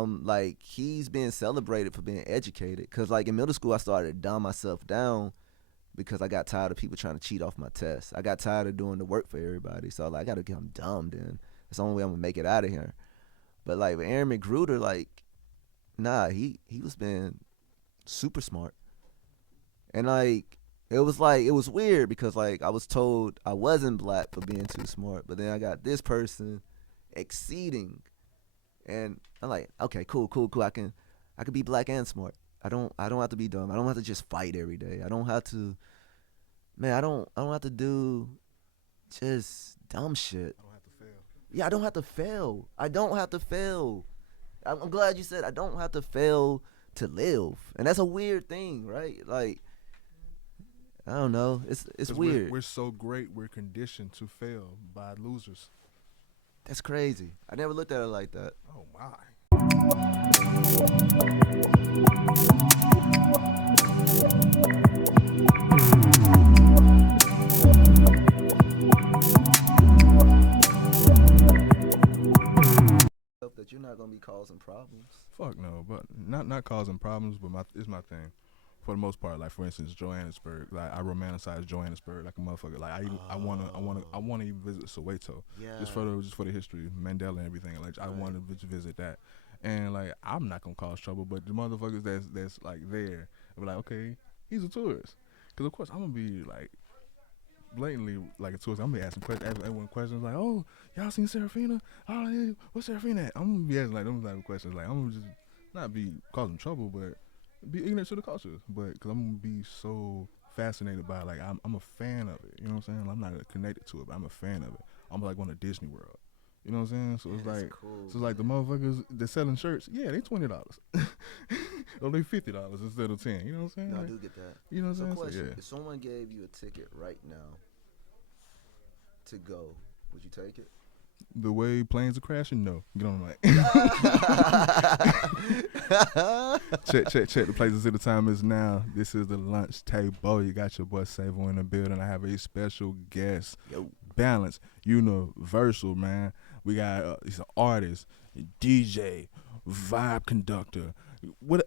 like he's being celebrated for being educated. Cause like in middle school, I started to dumb myself down because I got tired of people trying to cheat off my tests. I got tired of doing the work for everybody. So like, I gotta get him dumb. Then it's the only way I'm gonna make it out of here. But like with Aaron McGruder, like nah, he was being super smart, and like it was weird because like I was told I wasn't black for being too smart, but then I got this person exceeding, and I'm like, okay, cool. I can be black and smart. I don't have to be dumb. I don't have to just fight every day. I don't have to, man. I don't have to do just dumb shit. I don't have to fail. Yeah, I don't have to fail. I don't have to fail. I'm glad you said I don't have to fail to live, and that's a weird thing, right? Like I don't know. It's 'Cause weird. We're so great. We're conditioned to fail by losers. That's crazy. I never looked at it like that. Oh my. That you're not gonna be causing problems. Fuck no, but not causing problems, but it's my thing. For the most part, like for instance, Johannesburg. Like I romanticize Johannesburg like a motherfucker. Like I wanna even visit Soweto. Yeah. Just for the history, Mandela and everything. Like I Right. want to visit that. And like I'm not gonna cause trouble, but the motherfuckers that's like there, be like, okay, he's a tourist. Cause of course I'm gonna be like blatantly like a tourist. I'm gonna be asking everyone questions like, oh, y'all seen Serafina? Oh, yeah, what's Serafina at? I'm gonna be asking like them type of questions. Like I'm gonna just not be causing trouble, but be ignorant to the culture. But because I'm gonna be so fascinated by it, like I'm a fan of it. You know what I'm saying? I'm not connected to it, but I'm a fan of it. I'm like going to Disney World. You know what I'm saying? So it's That's like, cool, so it's like the motherfuckers that selling shirts, yeah, they $20, or they $50 instead of 10. You know what I'm saying? No, I Like, do get that. you know what So, I'm saying? question: So, if someone gave you a ticket right now to go, would you take it? the way planes are crashing, no. Get on the mic. check the places at the time is now. This is the lunch table. You got your boy Savo in the building. I have a special guest. Yo. Balance Universal, man. We got he's an artist, DJ, vibe conductor. What?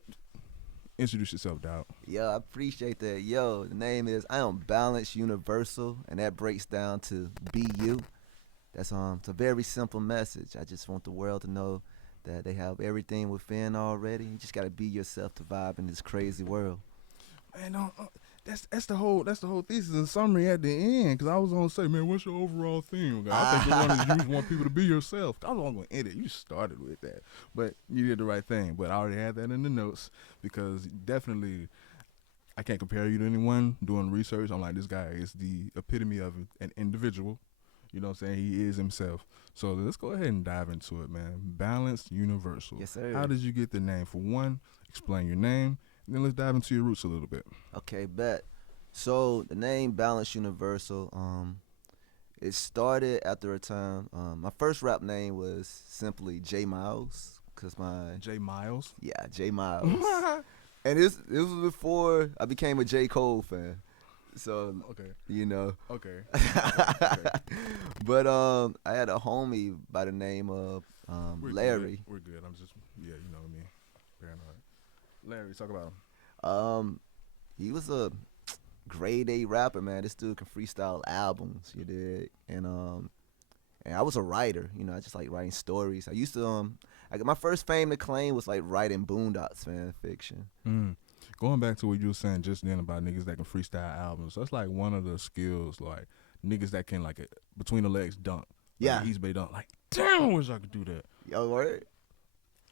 Introduce yourself, dog. Yo, I appreciate that. Yo, the name is I am Balance Universal, and that breaks down to be you. That's it's a very simple message. I just want the world to know that they have everything within already. You just gotta be yourself to vibe in this crazy world. Man, that's the whole thesis and summary at the end. Cause I was gonna say, man, what's your overall theme? I think you just want people to be yourself. I was gonna end it. You started with that, but you did the right thing. But I already had that in the notes because definitely I can't compare you to anyone. Doing research, I'm like, this guy is the epitome of an individual. You know what I'm saying? He is himself. So let's go ahead and dive into it, man. Balanced Universal. Yes, sir. How did you get the name? For one, explain your name. And then let's dive into your roots a little bit. Okay, bet. So the name Balance Universal, it started after a time. My first rap name was simply J Miles, cause my J Miles. yeah J Miles, and this was before I became a J Cole fan. So Okay. you know, Okay. but I had a homie by the name of Larry. We're good. I'm just you know what I mean. Paranoid. Larry, talk about him. He was a grade A rapper, man. This dude can freestyle albums, you dig? And I was a writer, you know. I just like writing stories. I used to my first fame to claim was like writing Boondocks fan fiction. Going back to what you were saying just then about niggas that can freestyle albums, that's like one of the skills, like niggas that can like between the legs dunk. Yeah. Like East Bay dunk. Like, damn, I wish I could do that. Yo, word?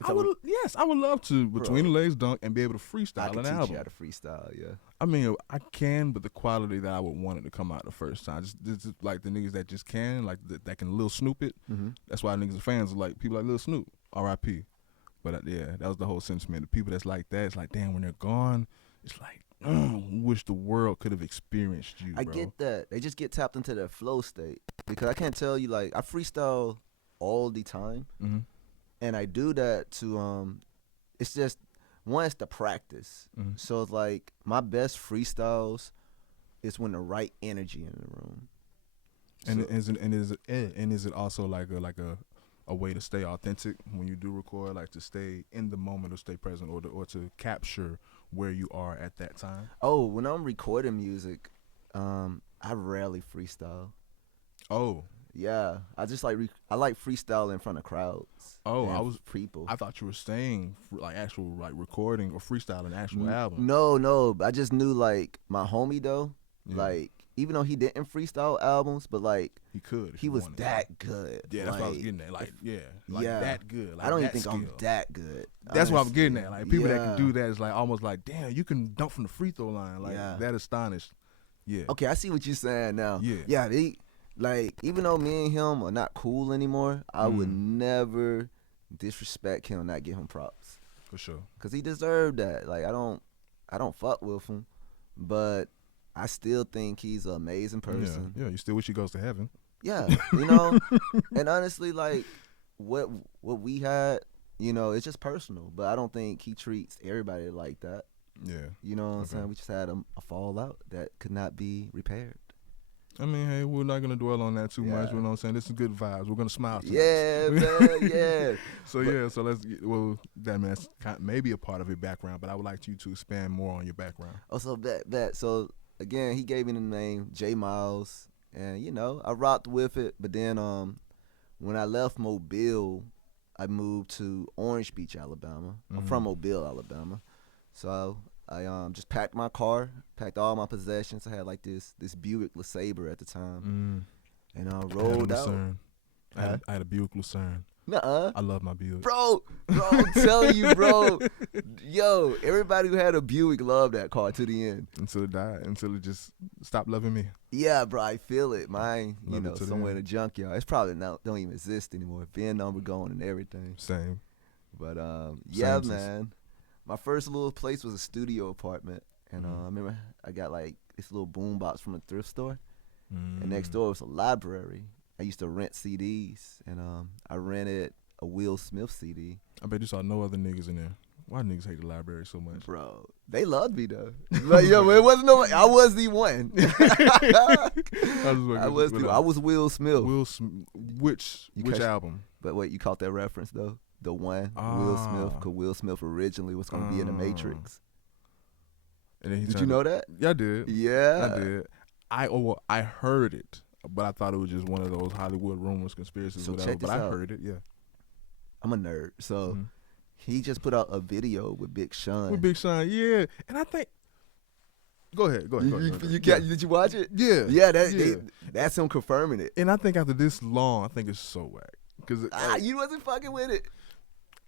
I would love to between the legs dunk and be able to I freestyle can an teach album. you how to freestyle, yeah. I mean, I can, but the quality that I would want it to come out the first time, just like the niggas that just can, like that can Lil Snoop it. Mm-hmm. That's why niggas are fans of like people like Lil Snoop, R.I.P. But yeah, that was the whole sentiment. The people that's like that, it's like, damn, when they're gone, it's like, wish the world could have experienced you, I bro. get that. They just get tapped into their flow state. Because I can't tell you, like, I freestyle all the time. Mm-hmm. And I do that to, it's just, one, it's the practice. Mm-hmm. So it's like, my best freestyles is when the right energy in the room. And So- is it also like a a way to stay authentic when you do record, like to stay in the moment or stay present, or to capture where you are at that time? Oh, when I'm recording music, I rarely freestyle. Oh, Yeah, I just like I like freestyle in front of crowds. oh, and people. I thought you were saying like actual like recording or freestyling actual album. No, I just knew like my homie though. Yeah. Like even though he didn't freestyle albums, but like He could. if he he was wanted. that good. Yeah, that's what I was Like, getting at. Like, yeah. that good. Like, I don't even that think I'm skill. that good. That's what I'm honestly. getting at. Like people that Yeah. can do that is like almost like, damn, you can dunk from the free throw line. Like Yeah. that astonished. Yeah. Okay, I see what you're saying now. Yeah. Yeah, like even though me and him are not cool anymore, I would never disrespect him, not give him props, For sure. cause he deserved that. Like I don't fuck with him, but I still think he's an amazing person. Yeah. You still wish he goes to heaven. Yeah, and honestly, like what we had, it's just personal. But I don't think he treats everybody like that. Yeah. You know what I'm Okay. saying? We just had a fallout that could not be repaired. I mean, hey, we're not gonna dwell on that too much. Yeah. You know what I'm saying? This is good vibes. We're gonna smile tonight. Yeah, man, yeah. So let's that man, that's maybe a part of your background, but I would like you to expand more on your background. Oh, so that. So again, he gave me the name J Miles, and I rocked with it. But then, when I left Mobile, I moved to Orange Beach, Alabama. I'm from Mobile, Alabama. So I just packed my car, packed all my possessions. I had like this Buick LeSabre at the time, and I rolled out. I had a Buick Lucerne. Nuh-uh. I love my Buick. Bro, I'm telling you, bro. Yo, everybody who had a Buick loved that car to the end. Until it died, until it just stopped loving me. Yeah, bro, I feel it. Mine, Love it to the somewhere in the end. junkyard. It's probably don't even exist anymore. VIN number gone and everything. Same. But yeah, Same. man. My first little place was a studio apartment, and I remember I got like this little boom box from a thrift store, and next door was a library. I used to rent CDs, and I rented a Will Smith CD. I bet you saw no other niggas in there. Why niggas hate the library so much? Bro, they loved me though. Like, yo, it wasn't nobody. I was the one. I was Will Smith. Which catch- album? But wait, you caught that reference though? The one, Will Smith, Ah. because Will Smith originally was going to be in The Matrix. And then he Did you turned know it- that? Yeah, I did. Yeah. I did. I heard it, but I thought it was just one of those Hollywood rumors, conspiracies, So whatever. check this But I out. heard it, yeah. I'm a nerd. So Mhm. he just put out a video with Big Sean. With Big Sean, yeah. And I think. Go ahead. Did you watch it? Yeah. Yeah, Yeah. that's him confirming it. And I think after this long, I think it's so whack. Because You wasn't fucking with it.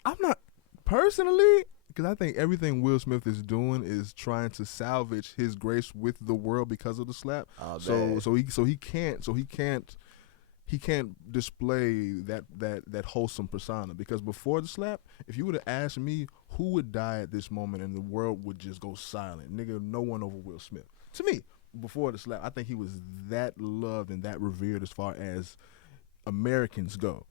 I'm not personally, because I think everything Will Smith is doing is trying to salvage his grace with the world because of the slap. Oh, So man. he can't display that wholesome persona, because before the slap, if you would have asked me who would die at this moment and the world would just go silent, nigga, no one over Will Smith. To me, before the slap, I think he was that loved and that revered as far as Americans go.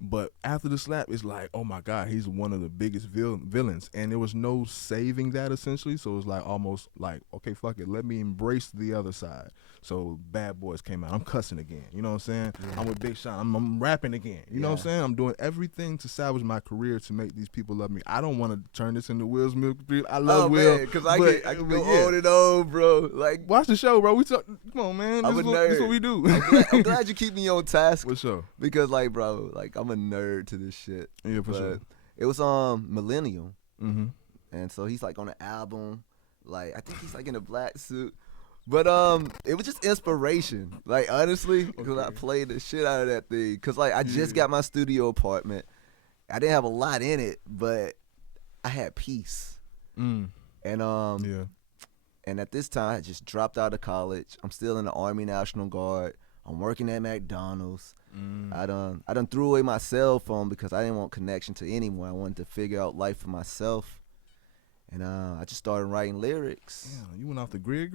But after the slap, it's like, oh my God, he's one of the biggest villains, and there was no saving that essentially. So it's like almost like, okay, fuck it, let me embrace the other side. So Bad Boys came out. I'm cussing again. You know what I'm saying? Yeah. I'm with Big Sean. I'm rapping again. You know what I'm Yeah. saying? I'm doing everything to salvage my career to make these people love me. I don't want to turn this into Will Smith. I love Will. Because I but- can but go yeah. on and on, bro. Like, Watch the show, bro. We talk. Come on, man. I'm This a is nerd. what we do. I'm glad you keep me on task. For sure. Because, like, bro, like, I'm a nerd to this shit. Yeah, for But sure. it was Millennium. Mm-hmm. And so he's like on the album, like I think he's like in a black suit, but it was just inspiration, like honestly, because I Okay. played the shit out of that thing. Because like I just Yeah. got my studio apartment, I didn't have a lot in it, but I had peace. And Yeah. and at this time I just dropped out of college. I'm still in the Army National Guard. I'm working at McDonald's. I done threw away my cell phone because I didn't want connection to anyone. I wanted to figure out life for myself. And I just started writing lyrics. Damn, you went off the grid.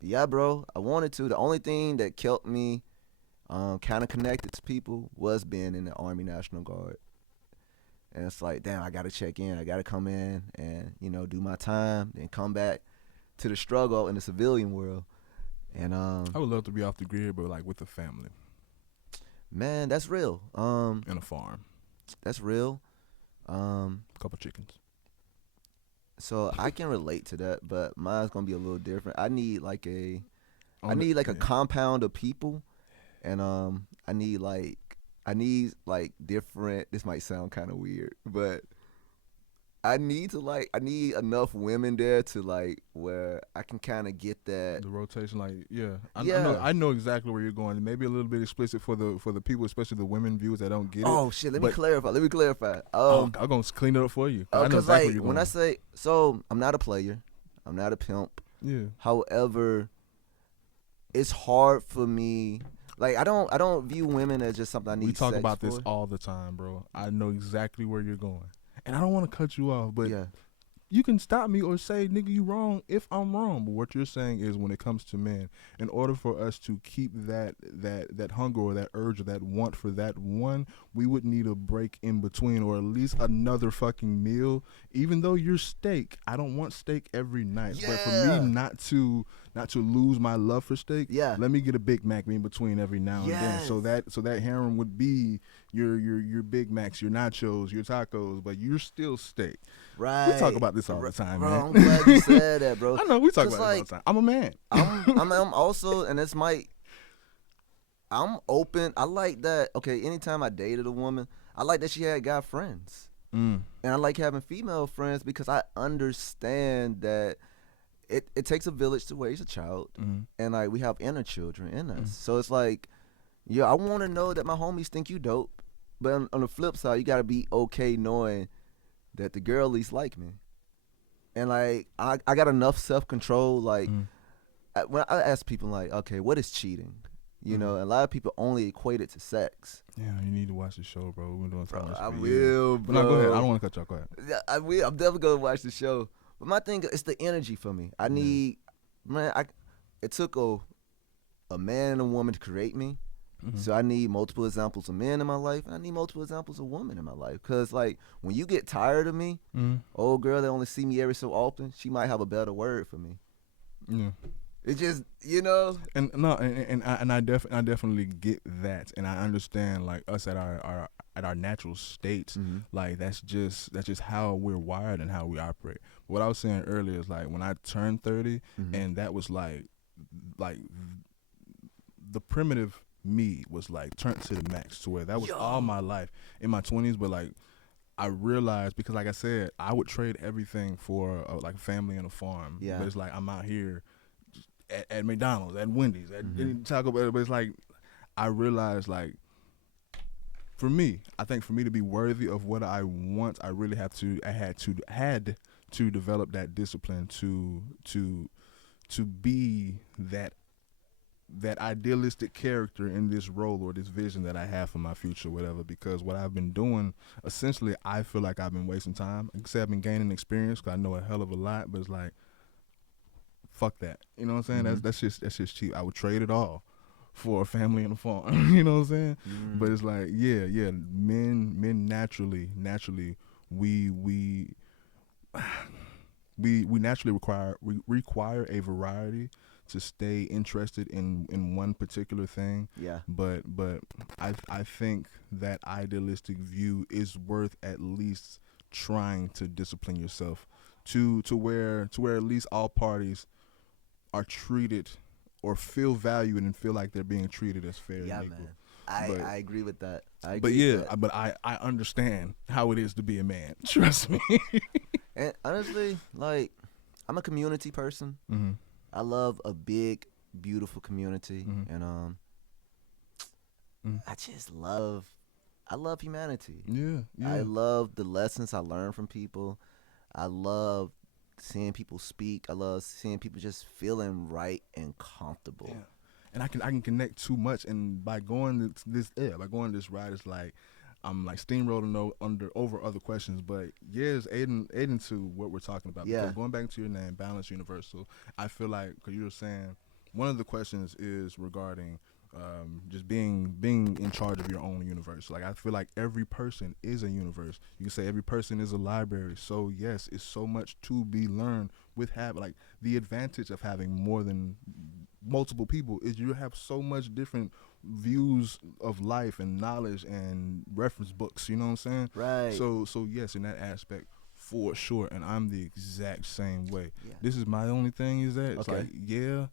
Yeah, bro. I wanted to. The only thing that kept me kind of connected to people was being in the Army National Guard. And it's like, damn, I got to check in. I got to come in and, do my time, then come back to the struggle in the civilian world. And I would love to be off the grid, but like with a family man, that's real. and a farm. That's real. Um, Couple chickens. so I can relate to that, but mine's gonna be a little different. I On the, need like a yeah. compound of people, and I need like different. This might sound kind of weird, but I need enough women there to like where I can kind of get that. The rotation, like, yeah, Yeah. I know exactly where you're going. Maybe a little bit explicit for the people, especially the women viewers that don't get it. Oh shit! Let me But clarify. Let me clarify. I'm gonna clean it up for you. 'Cause Oh, I know cause exactly where like you're when I going. say so, I'm not a player. I'm not a pimp. Yeah, However, it's hard for me. Like I don't view women as just something I we need talk sex about this for. all the time, bro. I know exactly where you're going, and I don't want to cut you off, but Yeah. you can stop me or say, nigga, you wrong if I'm wrong. But what you're saying is when it comes to men, in order for us to keep that hunger or that urge or that want for that one, we would need a break in between or at least another fucking meal. Even though you're steak, I don't want steak every night. But for me Yeah. not to lose my love for steak, Yeah. let me get a Big Mac in between every now and then. So Yes. that harem would be your Big Macs, your nachos, your tacos, but you're still steak. We talk Right. about this all the time, Bro, man. I'm glad you said that, bro. I know we talk Cause about this all like the time. I'm a man. I'm also, and it's my I'm open. I like that. Okay, anytime I dated a woman, I like that she had guy friends. Mm. And I like having female friends because I understand that it takes a village to raise a child. Mm. And like we have inner children in us. Mm. So it's like, yeah, I want to know that my homies think you dope. But on the flip side, you got to be okay knowing that the girl at least like me. And like I got enough self-control. Like Mm. when I ask people like, okay, what is cheating? You know, and a lot of people only equate it to sex. Yeah, you need to watch the show, bro. We've been doing Bro, time I for years. will, But bro. no, go ahead. I don't want to cut y'all. Go ahead. Yeah, I will. I'm definitely gonna watch the show. But my thing is the energy for me. I need, man. It took a man and a woman to create me. Mhm. So I need multiple examples of men in my life, and I need multiple examples of women in my life. Cause like when you get tired of me, Mm. old girl that only see me every so often, she might have a better word for me. Yeah. It just, you know. And no, and I definitely get that, and I understand like us at our natural states, like that's just how we're wired and how we operate. What I was saying earlier is like when I turned 30, and that was like the primitive me was like turned to the max to where that was all my life in my 20s, but like I realized because like I said, I would trade everything for like a family and a farm. Yeah. But it's like I'm out here at McDonald's, at Wendy's, at Taco Bell. But it's like I realized like for me, I think for me to be worthy of what I want, I really had to develop that discipline to be that idealistic character in this role or this vision that I have for my future, whatever. Because what I've been doing, essentially, I feel like I've been wasting time. Except I've been gaining experience because I know a hell of a lot. But it's like, fuck that. You know what I'm saying? That's just cheap. I would trade it all for a family and a farm. You know what I'm saying? But it's like, yeah, men naturally, we naturally require a variety to stay interested in one particular thing. Yeah. But I think that idealistic view is worth at least trying to discipline yourself to where at least all parties are treated or feel valued and feel like they're being treated as fair Yeah, and equal. man. I agree with that. But yeah, I understand how it is to be a man. Trust me. And honestly, like, I'm a community person. Mm-hmm. I love a big, beautiful community, and I love humanity. Yeah. I love the lessons I learn from people. I love seeing people speak. I love seeing people just feeling right and comfortable. Yeah. And I can connect too much, and by going this ride, it's like I'm like steamrolling over other questions. But yes, aiding to what we're talking about. Yeah. Because going back to your name, Balance Universal, I feel like because you were saying one of the questions is regarding just being in charge of your own universe. Like I feel like every person is a universe. You can say every person is a library. So yes, it's so much to be learned with like the advantage of having more than multiple people is you have so much different views of life and knowledge and reference books. You know what I'm saying? Right. So yes, in that aspect, for sure. And I'm the exact same way. Yeah. This is my only thing is that it's Okay. like, yeah,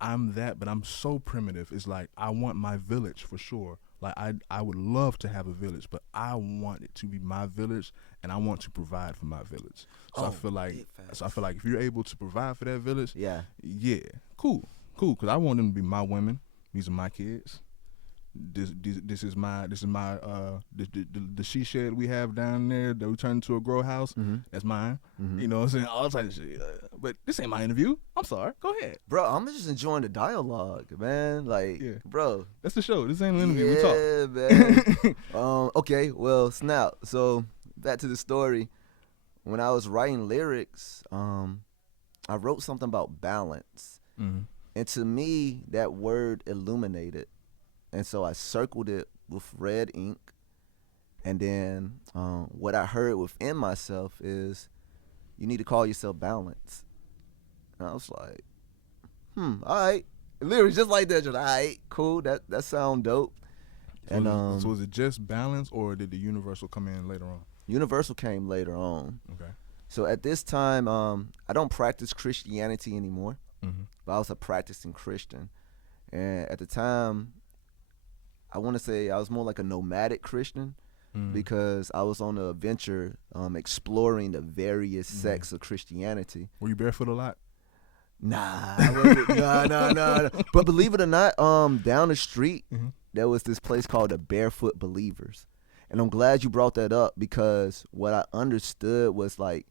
I'm that, but I'm so primitive. It's like I want my village for sure. Like I would love to have a village, but I want it to be my village, and I want to provide for my village. So I feel like, big facts. if you're able to provide for that village, Yeah. yeah, cool, because I want them to be my women. These are my kids. This is my the she shed we have down there that we turned into a grow house. Mm-hmm. That's mine. Mm-hmm. You know what I'm saying? All types of shit. But this ain't my interview. I'm sorry. Go ahead. Bro, I'm just enjoying the dialogue, man. Like, Yeah. bro. That's the show. This ain't an interview. We talk. Yeah, man. Okay, well, snap. So back to the story. When I was writing lyrics, I wrote something about balance. Mm-hmm. And to me, that word illuminated. And so I circled it with red ink. And then what I heard within myself is, you need to call yourself balance. And I was like, all right. Literally just like that. Just, all right, cool. That sound dope. And So was it just balance, or did the universal come in later on? Universal came later on. Okay. So at this time, I don't practice Christianity anymore. Mm-hmm. But I was a practicing Christian. And at the time, I want to say I was more like a nomadic Christian, because I was on an adventure exploring the various sects of Christianity. Were you barefoot a lot? Nah, I wasn't, nah. But believe it or not, down the street, there was this place called the Barefoot Believers. And I'm glad you brought that up, because what I understood was like,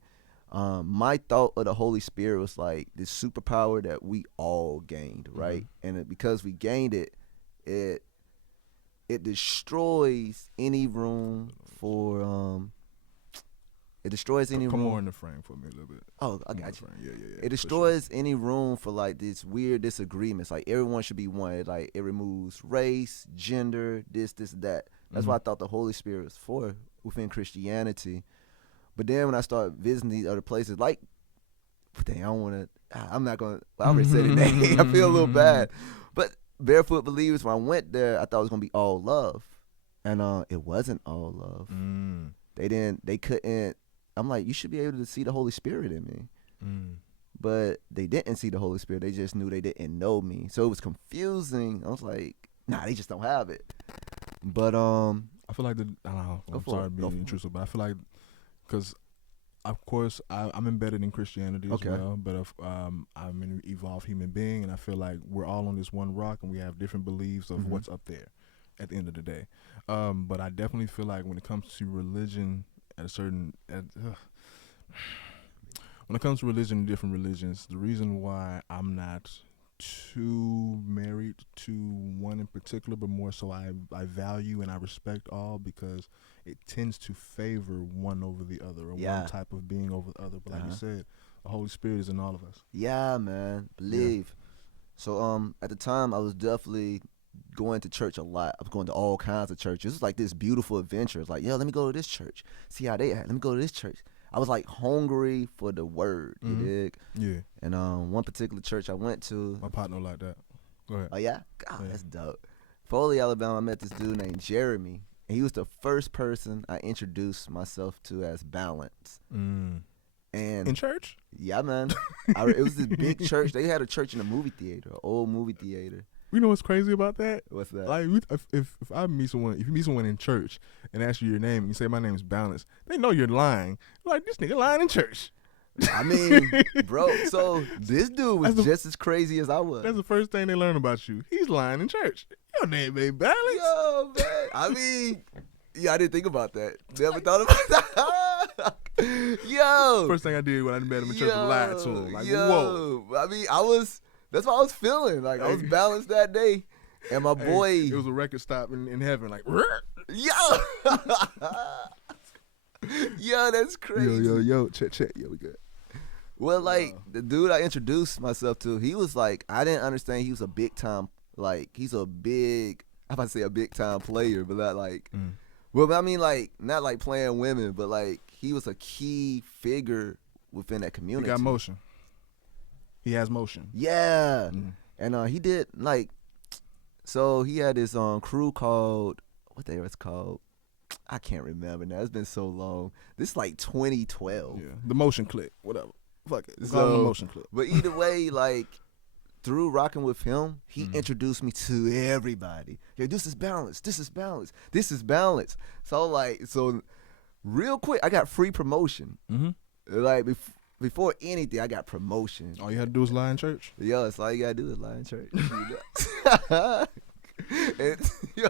my thought of the Holy Spirit was like this superpower that we all gained, right? And because we gained it, it destroys any room for it destroys any Come room. more in the frame for me a little bit. Oh, I Come got more you. in the frame. Yeah. It destroys any room for like this weird disagreements. Like everyone should be one. Like it removes race, gender, this, that. That's what I thought the Holy Spirit was for within Christianity. But then when I started visiting these other places, like, dang, I don't want to. I'm not gonna. I already said it. Name. I feel a little bad. But Barefoot Believers, when I went there, I thought it was gonna be all love, and it wasn't all love. They couldn't. I'm like, you should be able to see the Holy Spirit in me. But they didn't see the Holy Spirit. They just knew they didn't know me. So it was confusing. I was like, nah, they just don't have it. But I feel like I don't know. I'm for sorry it. being intrusive, but I feel like, because of course I'm embedded in Christianity as well, but I'm an evolved human being, and I feel like we're all on this one rock, and we have different beliefs of what's up there at the end of the day. But I definitely feel like when it comes to religion, when it comes to religion and different religions, the reason why I'm not too married to one in particular, but more so I value and I respect all, because it tends to favor one over the other, or one type of being over the other. But like you said, the Holy Spirit is in all of us. Yeah, man. Believe. So at the time, I was definitely going to church a lot. I was going to all kinds of churches. It was like this beautiful adventure. It's like, let me go to this church, see how they act. Let me go to this church. I was like hungry for the word, you dig? Yeah. And one particular church I went to. My partner like that. Go ahead. Oh yeah? God, that's dope. Foley, Alabama, I met this dude named Jeremy. And he was the first person I introduced myself to as Balance. And in church? Yeah, man. It was this big church. They had a church in a movie theater, an old movie theater. You know what's crazy about that? What's that? Like, if I meet someone, if you meet someone in church and ask you your name and you say my name is Balance, they know you're lying. Like, this nigga lying in church. I mean, bro, so this dude was just as crazy as I was. That's the first thing they learn about you. He's lying in church. Your name ain't Balance. Yo, man. I mean, yeah, I didn't think about that. Never thought about that. Yo. First thing I did when I met him in church was lie to him. Like, whoa. I mean, that's what I was feeling. Like, I was balanced that day. And my boy. It was a record stop in heaven. Like, yo. Yo, that's crazy. Yo, check. Yo, we good. Well, like, the dude I introduced myself to, he was like, I didn't understand he was a big time, like, he's a big, I'm about to say a big time player, but not like, well, I mean, like, not like playing women, but like, he was a key figure within that community. He got motion. He has motion. Yeah. And he did, like, So he had this crew called what they was called. I can't remember now. It's been so long. This is like 2012. Yeah, the Motion Click, whatever. Fuck it. It's So- called the Motion Click. But either way, like through rocking with him, he introduced me to everybody. Yo, this is balance. This is balance. This is balance. So real quick, I got free promotion. Mm-hmm. Like before anything, I got promotion. All you had to do was lie in church. Yo, it's all you gotta do is lie in church. and, yo,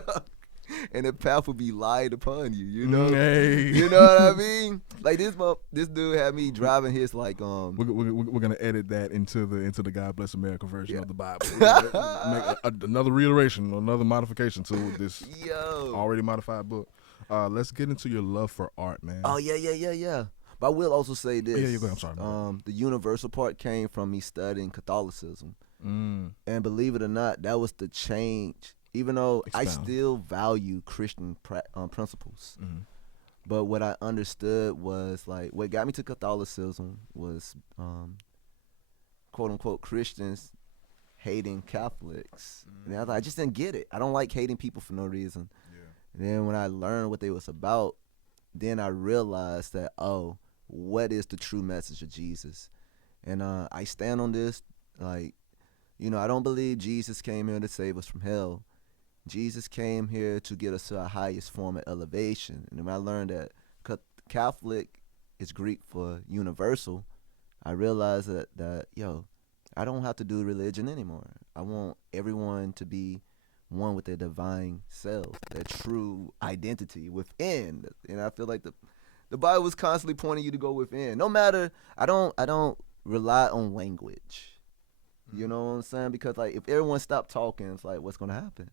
and the path will be lied upon you. You know. Hey. You know what I mean? Like this dude had me driving his like We're gonna edit that into the God Bless America version Yeah. of the Bible. We're gonna make another reiteration, another modification to this yo. already modified book. Let's get into your love for art, man. Oh yeah. But I will also say this. Yeah, go ahead. I'm sorry, man. The universal part came from me studying Catholicism, Mm. and believe it or not, that was the change. Even though I Expound. still value Christian principles, Mhm. but what I understood was like what got me to Catholicism was quote unquote Christians hating Catholics, and I was like, I just didn't get it. I don't like hating people for no reason. Yeah. And then when I learned what they was about, then I realized that, oh, what is the true message of Jesus? And I stand on this, like, you know, I don't believe Jesus came here to save us from hell. Jesus came here to get us to our highest form of elevation. And when I learned that Catholic is Greek for universal, I realized that yo, I don't have to do religion anymore. I want everyone to be one with their divine self, their true identity within. And I feel like the Bible is constantly pointing you to go within. No matter, I don't rely on language. You know what I'm saying? Because like if everyone stopped talking, it's like what's gonna happen?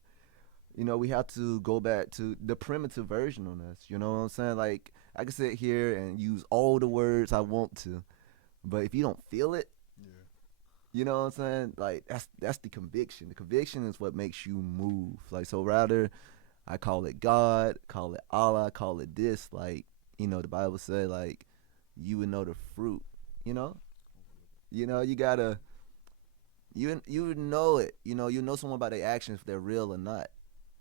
You know, we have to go back to the primitive version on us. You know what I'm saying? Like I can sit here and use all the words I want to, but if you don't feel it, you know what I'm saying? Like that's the conviction. The conviction is what makes you move. Like so rather I call it God, call it Allah, call it this, like, you know, the Bible said like you would know the fruit, you know? You know, you gotta you would know it. You know, you know someone by their actions if they're real or not.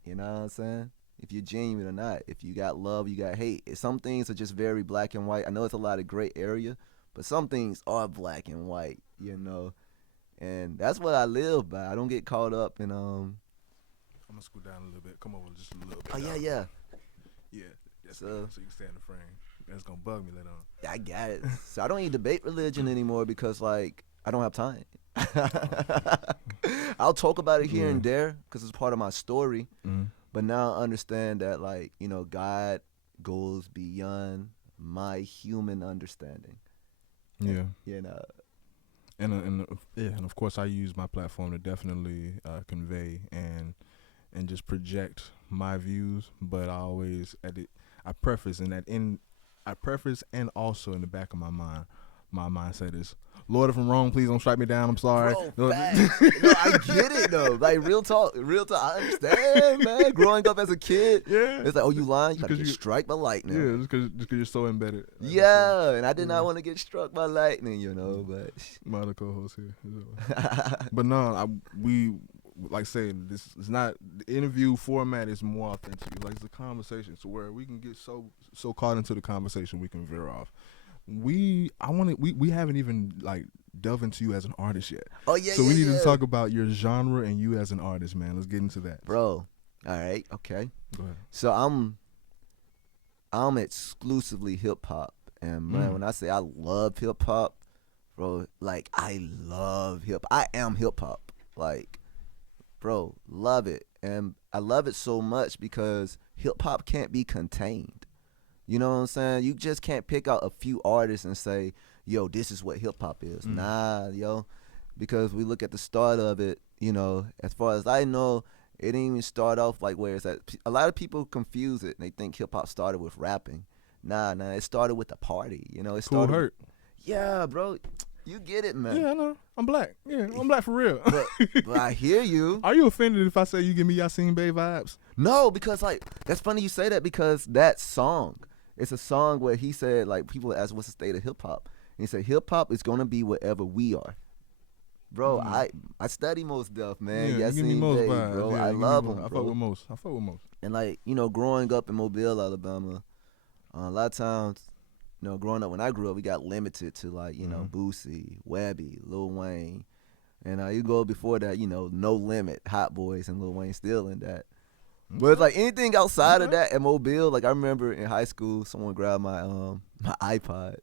You know what I'm saying? If you're genuine or not. If you got love, you got hate. Some things are just very black and white. I know it's a lot of gray area, but some things are black and white, you know. And that's what I live by. I don't get caught up in I'm gonna scoot down a little bit. Come over just a little bit. oh yeah, down. yeah. Yeah. That's So- good. So you can stay in the frame. That's gonna bug me later on. I got it. So I don't even debate religion anymore because like I don't have time. I'll talk about it here and there because it's part of my story. Mm-hmm. But now I understand that like, you know, God goes beyond my human understanding. Yeah. You know. And of course I use my platform to definitely convey and just project my views, but I always I preface and also in the back of my mindset is, Lord, if I'm wrong, please don't strike me down. I'm sorry. Bro, facts. No, I get it though. Like real talk. I understand, man. Growing up as a kid, Yeah. it's like, oh, you lying? You gotta 'Cause get you- struck by lightning. Yeah, just cause you're so embedded. Yeah, and I did not want to get struck by lightning, you know, but My other co-host here. But no, we like saying this is not the interview format is more authentic. Like it's a conversation, so where we can get so caught into the conversation we can veer off. We haven't even like delved into you as an artist yet. oh yeah, So yeah, we need yeah. to talk about your genre and you as an artist, man. Let's get into that. Bro. All right, okay. Go ahead. So I'm exclusively hip hop, and man, when I say I love hip hop, bro, like I love hip. I am hip hop, like, bro, love it, and I love it so much because hip hop can't be contained. You know what I'm saying? You just can't pick out a few artists and say, yo, this is what hip hop is. Nah, yo, because we look at the start of it. You know, as far as I know, it didn't even start off like where it's at. A lot of people confuse it and they think hip hop started with rapping. Nah, it started with a party. You know, it Cool started. Herc. Yeah, bro, you get it, man. Yeah, I know. I'm black. Yeah, I'm black for real. But I hear you. Are you offended if I say you give me Yasin Bey vibes? No, because like that's funny you say that because that song, it's a song where he said like people ask what's the state of hip hop, and he said hip hop is gonna be whatever we are. Bro, Mm. I study Most Def, man. Yeah, you give me Yasin most Bey, vibes. bro. Yeah, I you give me love most. him, I fuck with bro. most. I fuck with most. And like, growing up in Mobile, Alabama, a lot of times, growing up when I grew up, we got limited to like, Mhm. Boosie, Webby, Lil Wayne. And you go before that, No Limit, Hot Boys, and Lil Wayne still in that. But it's Okay. like anything outside of Okay. that at Mobile, like I remember in high school, someone grabbed my my iPod,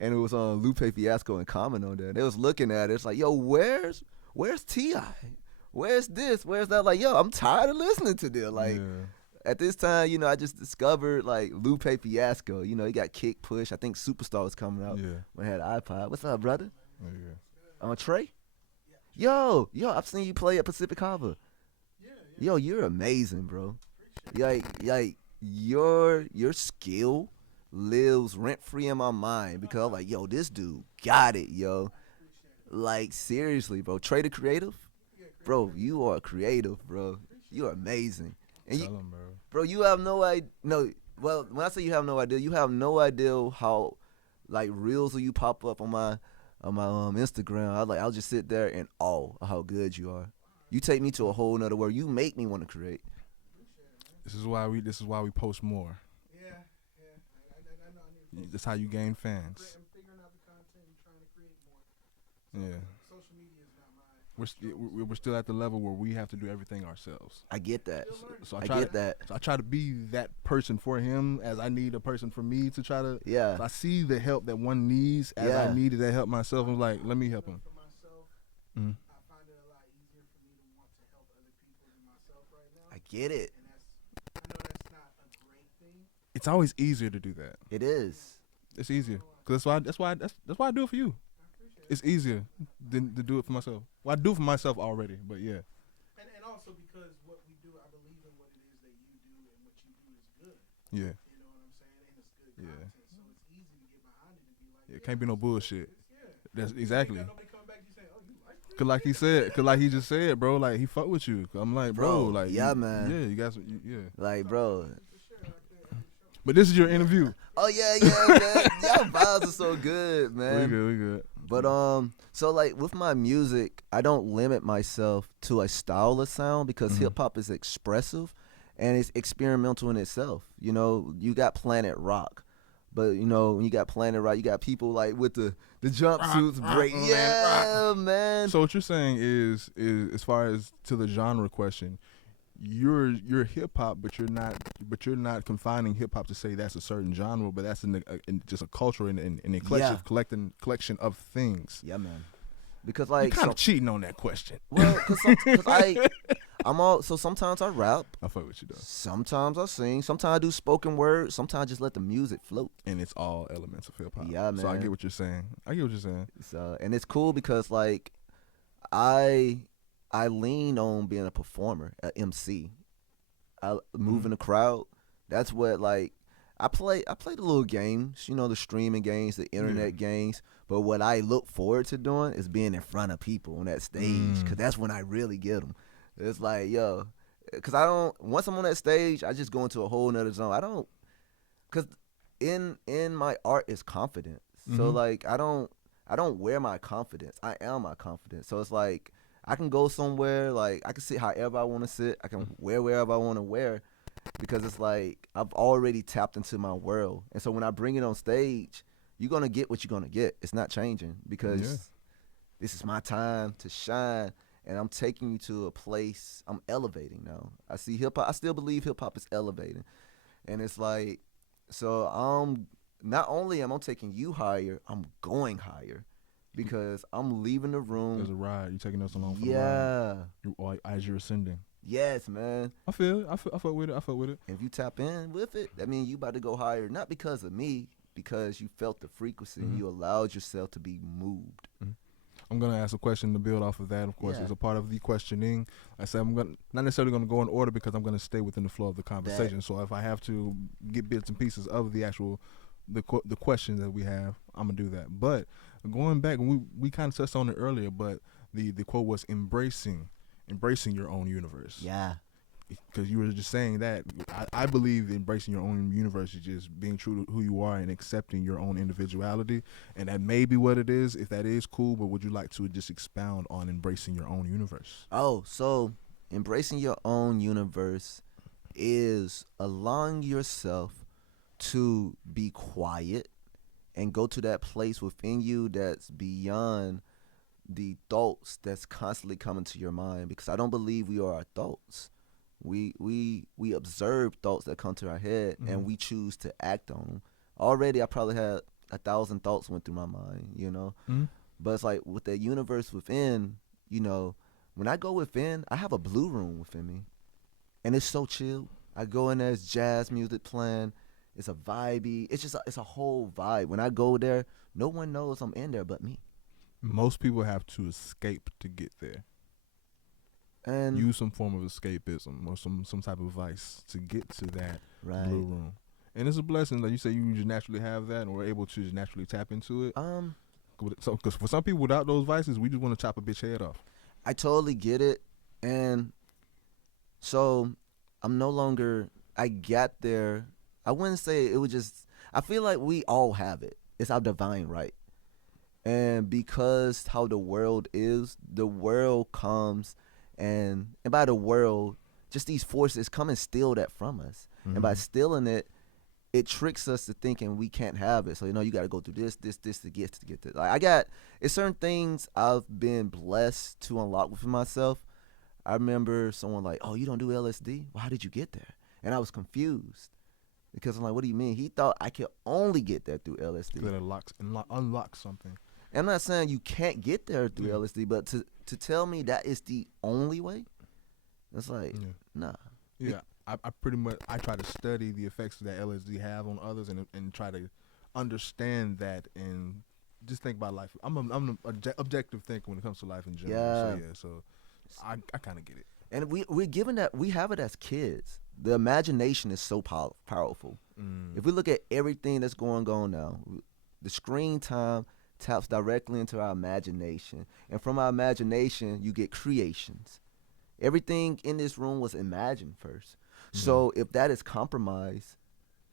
and it was on Lupe Fiasco and Common on there. They was looking at it. It's like, yo, where's Ti? Where's this? Where's that? Like, yo, I'm tired of listening to this. Like Yeah. at this time, I just discovered like Lupe Fiasco. He got Kick Push. I think Superstar was coming out Yeah. when I had an iPod. What's up, brother? Yeah. Trey? Yo, I've seen you play at Pacific Harbor. Yo, you're amazing, bro. Like your skill lives rent free in my mind because I'm like, yo, this dude got it, yo. Like seriously, bro. Trey the Creative, bro. You are creative, bro. You are amazing, and Tell him, bro. bro, you have no idea. No, well, when I say you have no idea how like reels of you pop up on my Instagram. I'll just sit there in awe of how good you are. You take me to a whole nother world. You make me want to create. This is why we post more. That's how you gain fans. Yeah. We're still at the level where we have to do everything ourselves. I get that. So I get that. So I try to be that person for him as I need a person for me to try to. Yeah. So I see the help that one needs as I Yeah. needed that help myself. I'm like, let me help him. Mhm. I get it. It's always easier to do that. It is. It's easier because that's why I do it for you. It's easier than to do it for myself. Well, I do it for myself already, but yeah. And also because what we do, I believe in what it is that you do, and what you do is good. Yeah. You know what I'm saying? And it's good Yeah. content, so it's easy to get behind it and be like, It can't be no bullshit. yeah. That's You exactly. ain't got nobody coming back to you saying, oh, you like this? Cause like he just said, bro, like he fuck with you. I'm like, bro, Bro, like yeah, you, man. yeah, you guys, yeah. Like, bro. But this is your interview. Oh yeah, man. Y'all vibes are so good, man. We good. But so like with my music, I don't limit myself to a style of sound because Mhm. hip hop is expressive and it's experimental in itself. You got Planet Rock, but when you got Planet Rock, you got people like with the jumpsuits break. Rock, Yeah, man. So what you're saying is as far as to the genre question, you're hip hop, but you're not confining hip hop to say that's a certain genre, but that's just a culture and an eclectic collection of things. Yeah, man. Because You're like kind of cheating on that question. well, cause so sometimes I rap, I fuck with you though, sometimes I sing, sometimes I do spoken word, sometimes I just let the music float. and it's all elements of hip hop. Yeah, So I man. get what you're saying. So and it's cool because like I lean on being a performer, an MC. I move in the crowd. That's what like I play the little games, the streaming games, the internet games. But what I look forward to doing is being in front of people on that stage because that's when I really get them. It's like because once I'm on that stage, I just go into a whole nother zone. Because in my art is confidence. So Mhm. like I don't wear my confidence. I am my confidence. So it's like I can go somewhere, like I can sit however I want to sit. I can wear wherever I want to wear because it's like I've already tapped into my world. And so when I bring it on stage, you're going to get what you're going to get. It's not changing because this is my time to shine and I'm taking you to a place. I'm elevating now. I see hip hop. I still believe hip hop is elevating. And it's like, so not only am I taking you higher, I'm going higher because I'm leaving the room. There's a ride. You taking us along for the ride. Yeah. As you're ascending. Yes, man. I feel it. I fuck with it. If you tap in with it, that means you about to go higher, not because of me, because you felt the frequency and you allowed yourself to be moved. I'm gonna ask a question to build off of that. Of course, Yeah. it's a part of the questioning. I said I'm not necessarily gonna go in order because I'm gonna stay within the flow of the conversation. So if I have to get bits and pieces of the actual the question that we have, I'm gonna do that. But going back, we kind of touched on it earlier, but the quote was embracing your own universe. Yeah. because you were just saying that, I believe embracing your own universe is just being true to who you are and accepting your own individuality, and that may be what it is. If that is cool, but would you like to just expound on embracing your own universe? Oh, so embracing your own universe is allowing yourself to be quiet and go to that place within you that's beyond the thoughts that's constantly coming to your mind, because I don't believe we are our thoughts. We observe thoughts that come to our head Mhm. and we choose to act on them. Already I probably had 1,000 thoughts went through my mind. Mhm. But it's like with that universe within, when I go within, I have a blue room within me. And it's so chill. I go in there, it's jazz music playing. It's a vibey. It's a whole vibe. When I go there, no one knows I'm in there but me. Most people have to escape to get there. And Use some form of escapism or some type of vice to get to that right. blue room. And it's a blessing, like you say, you just naturally have that, and we're able to just naturally tap into it. So, because for some people without those vices, we just want to chop a bitch head off. I totally get it. And so I'm no longer, I got there. I wouldn't say it was just, I feel like we all have it. It's our divine right. And because how the world is, the world comes and by the world, just these forces come and steal that from us. Mm-hmm. And by stealing it, it tricks us to thinking we can't have it. So, you got to go through this to get this. Like it's certain things I've been blessed to unlock within myself. I remember someone like, oh, you don't do LSD? Well, how did you get there? And I was confused because I'm like, what do you mean? He thought I could only get there through LSD. That unlocks something. And I'm not saying you can't get there through LSD, but to tell me that is the only way, it's like, nah. Yeah. I pretty much I try to study the effects that LSD have on others and try to understand that and just think about life. I'm an objective thinker when it comes to life in general. So I kind of get it. And we're given that, we have it as kids. The imagination is so powerful. If we look at everything that's going on now, the screen time taps directly into our imagination, and from our imagination you get creations. Everything in this room was imagined first. So if that is compromised,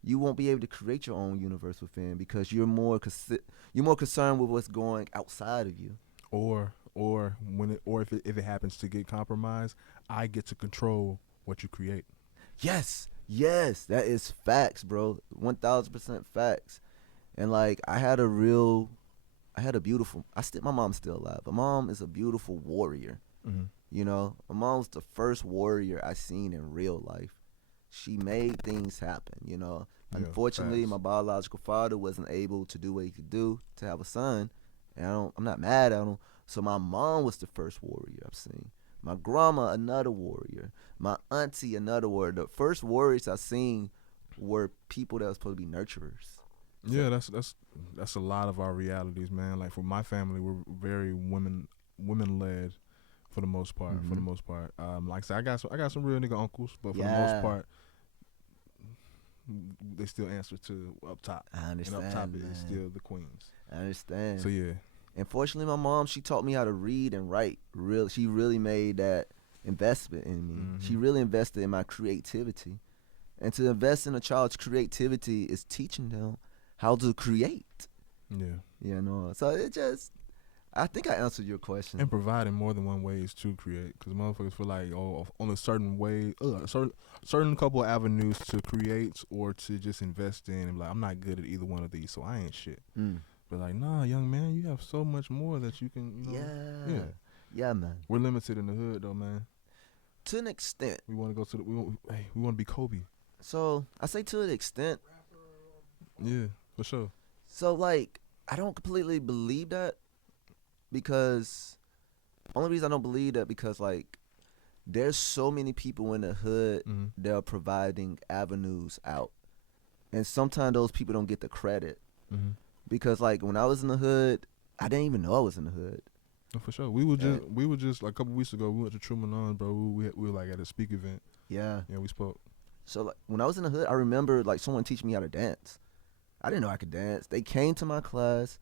you won't be able to create your own universe within, because you're more concerned with what's going outside of you. Or if it happens to get compromised, I get to control what you create. Yes, that is facts, bro. 1,000% facts. And like my mom's still alive. My mom is a beautiful warrior. Mm-hmm. My mom was the first warrior I seen in real life. She made things happen, Unfortunately, my biological father wasn't able to do what he could do to have a son, and I'm not mad at him. So my mom was the first warrior I've seen. My grandma, another warrior. My auntie, another warrior. The first warriors I seen were people that was supposed to be nurturers. Yeah, that's a lot of our realities, man. Like for my family, we're very women led. For the most part, like I said, I got some real nigga uncles, but for the most part, they still answer to up top. I understand. And up top man. is still the queens. I understand. So yeah. Unfortunately, my mom, she taught me how to read and write. She really made that investment in me. Mm-hmm. She really invested in my creativity, and to invest in a child's creativity is teaching them how to create. Yeah. So I think I answered your question. And providing more than one ways to create, because motherfuckers feel like on a certain way, certain couple of avenues to create or to just invest in, and like I'm not good at either one of these, so I ain't shit. But like, nah, young man, you have so much more that you can. Yeah, man. We're limited in the hood though, man. To an extent. We want to go to we want to be Kobe. So I say to an extent. Yeah, for sure. So like, I don't completely believe that. Because only reason I don't believe that, because like there's so many people in the hood that are providing avenues out, and sometimes those people don't get the credit because like when I was in the hood, I didn't even know I was in the hood. Oh, for sure. We were just like a couple weeks ago. We went to Truman On, bro. We were like at a speak event. Yeah, we spoke. So like when I was in the hood, I remember like someone teaching me how to dance. I didn't know I could dance. They came to my class.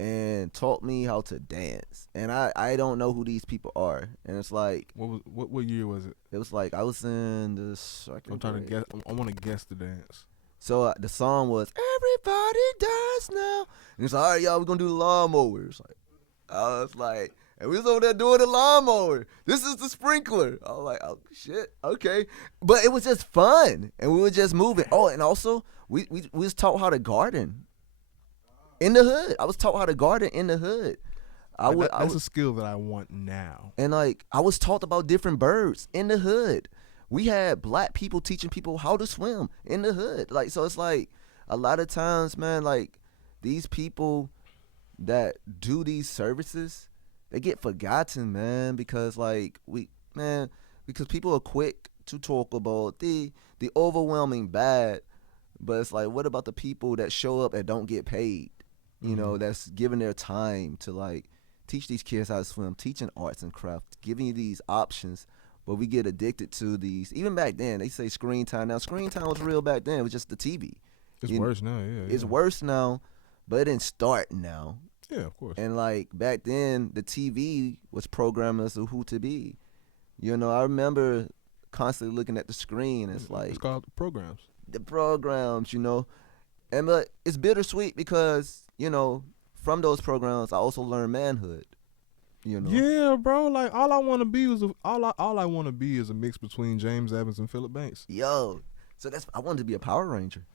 and taught me how to dance. And I don't know who these people are. And it's like, What year was it? it was like I was in the second I'm trying to grade. guess. I want to guess the dance. So the song was "Everybody Dance Now," and it's like, all right, y'all, we're gonna do the lawnmower. It's like, I was like, and we was over there doing the lawnmower. This is the sprinkler. I was like, oh shit, okay, but it was just fun, and we were just moving. Oh, and also we was taught how to garden in the hood. I was taught how to garden in the hood. That's a skill that I want now. And like I was taught about different birds in the hood. We had black people teaching people how to swim in the hood. Like, so it's like a lot of times, man, like these people that do these services, they get forgotten, man, because like because people are quick to talk about the overwhelming bad, but it's like, what about the people that show up and don't get paid? You know, that's giving their time to like teach these kids how to swim, teaching arts and crafts, giving you these options. But we get addicted to these. Even back then, they say screen time. Now, screen time was real back then. It was just the TV. It's worse now, yeah. It's worse now, but it didn't start now. Yeah, of course. And like back then, the TV was programming us of who to be. You know, I remember constantly looking at the screen. It's like it's called programs. the programs, you know. And but it's bittersweet because, you know, from those programs, I also learned manhood. You know. Yeah, bro. Like all I want to be is a mix between James Evans and Philip Banks. Yo, so I wanted to be a Power Ranger.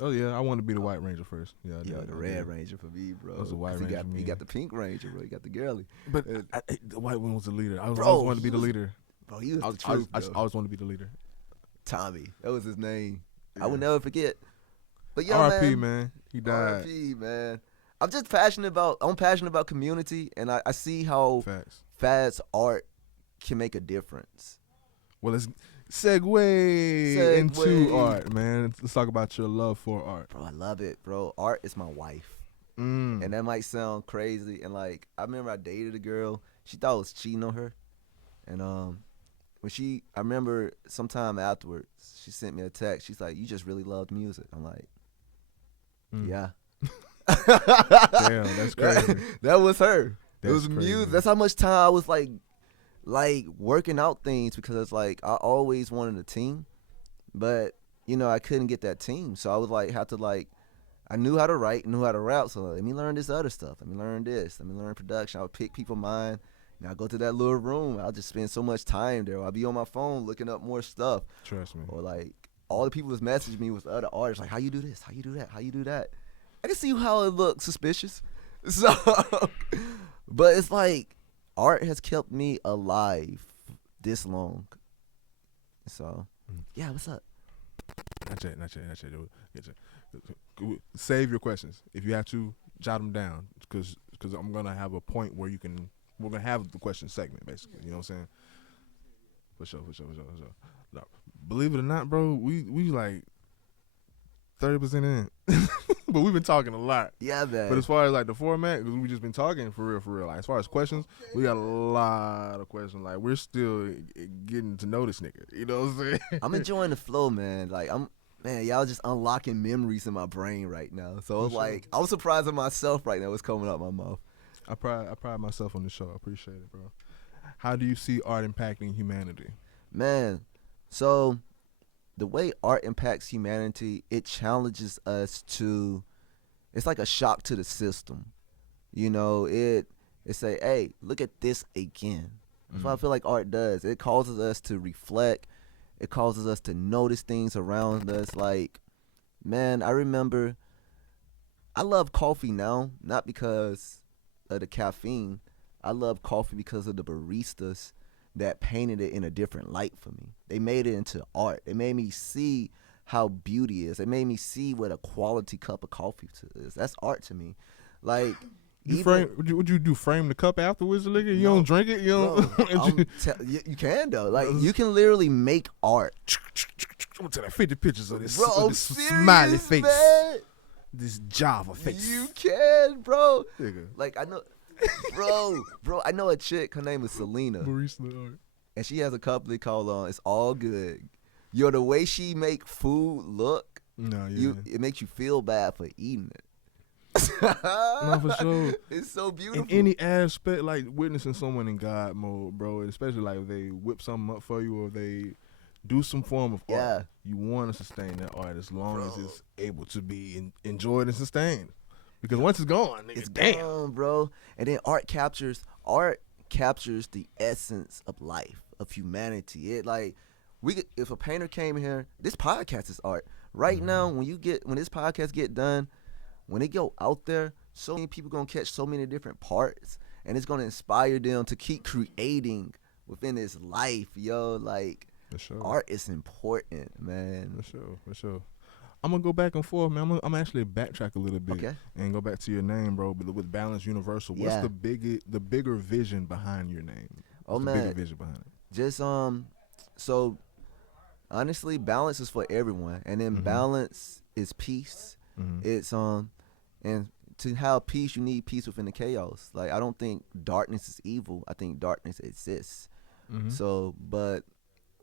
Oh yeah, I wanted to be the White Ranger first. Yeah, I Yo, did, the I Red did. Ranger for me, bro. That was the White 'Cause Ranger for me. He got the Pink Ranger, bro. He got the girly. But the White one was the leader. I Bro, always wanted to be he the was- leader. Bro, he was I, the truth, I bro. always wanted to be the leader. Tommy, that was his name. I Yeah. would never forget. But yo, R.I.P. man, man. He died. R.I.P. man. I'm passionate about community, and I see how Facts. fast art can make a difference. Well, let's segue into Segue. art, man. Let's talk about your love for art. Bro, I love it, bro. Art is my wife. Mm. And that might sound crazy. And like, I remember I dated a girl. She thought I was cheating on her. And I remember sometime afterwards, she sent me a text. She's like, "You just really loved music." I'm like, Mm. "Yeah." Damn, that's crazy. That was her. It That's was crazy. music. That's how much time I was like working out things, because it's like I always wanted a team, but you know I couldn't get that team. So I was like, I knew how to write, knew how to rap. So let me learn this other stuff. Let me learn this. Let me learn production. I would pick people's mind. And I go to that little room. I'll just spend so much time there. I'll be on my phone looking up more stuff. Trust me. Or like all the people was messaging me with other artists, like, how you do this? How you do that? How you do that? I can see how it looks suspicious. So, but it's like art has kept me alive this long. So, yeah, what's up? Not yet. Save your questions. If you have to, jot them down, because I'm gonna have a point where we're gonna have the question segment, basically. You know what I'm saying? For sure. No, believe it or not, bro, we like 30% in, but we've been talking a lot. Yeah, man. But as far as like the format, because we just been talking for real. Like as far as questions, we got a lot of questions. Like we're still getting to know this nigga. You know what I'm saying? I'm enjoying the flow, man. Like y'all just unlocking memories in my brain right now. So it's For sure. like I'm surprised at myself right now. What's coming out my mouth? I pride myself on the show. I appreciate it, bro. How do you see art impacting humanity? Man, so the way art impacts humanity, it challenges us to, it's like a shock to the system. You know, it say, hey, look at this again. That's what I feel like art does. It causes us to reflect. It causes us to notice things around us. Like, man, I remember, I love coffee now, not because of the caffeine. I love coffee because of the baristas that painted it in a different light for me. They made it into art. They made me see how beauty is. They made me see what a quality cup of coffee is. That's art to me. Like, Would you do frame the cup afterwards, nigga? You don't drink it? You don't? you can though. Like, you can literally make art. I'm gonna take like 50 pictures of this, Bro, of I'm this serious, smiley face, man. this Java face. You can, bro. Nigga. Like, I know, bro, I know a chick. Her name is Selena. Barista art. And she has a company called It's All Good. Yo, the way she make food look, No, yeah. it makes you feel bad for eating it. No, for sure. It's so beautiful. In any aspect, like witnessing someone in God mode, bro, especially like if they whip something up for you or they do some form of Yeah. art, you want to sustain that art as long as Bro. it's able to be enjoyed and sustained. Because once it's gone, nigga, It's damn. gone, bro. And then art captures the essence of life, of humanity. It like if a painter came here, this podcast is art. Right now, when this podcast get done, when it go out there, so many people gonna catch so many different parts, and it's gonna inspire them to keep creating within this life, yo. Like For sure. art is important, man. For sure. I'm gonna go back and forth, man. I'm actually backtrack a little bit Okay. and go back to your name, bro. But with Balance Universal, what's Yeah. the bigger vision behind your name? Oh, What's the man. bigger vision behind it? Just so honestly, balance is for everyone, and then Mhm. balance is peace. Mhm. It's and to have peace, you need peace within the chaos. Like I don't think darkness is evil. I think darkness exists. Mhm. So, but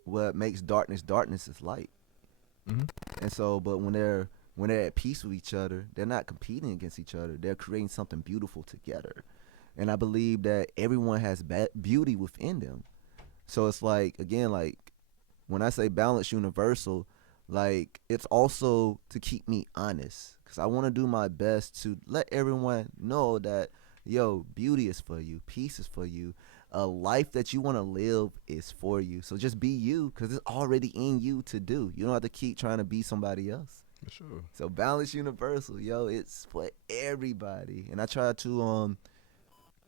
what makes darkness is light. Mhm. And so, but when they're at peace with each other, they're not competing against each other. They're creating something beautiful together. And I believe that everyone has beauty within them. So it's like, again, like when I say balance universal, like it's also to keep me honest, because I want to do my best to let everyone know that, yo, beauty is for you, peace is for you, a life that you want to live is for you. So just be you, because it's already in you to do. You don't have to keep trying to be somebody else. For sure. So balance universal, yo, it's for everybody. And I try to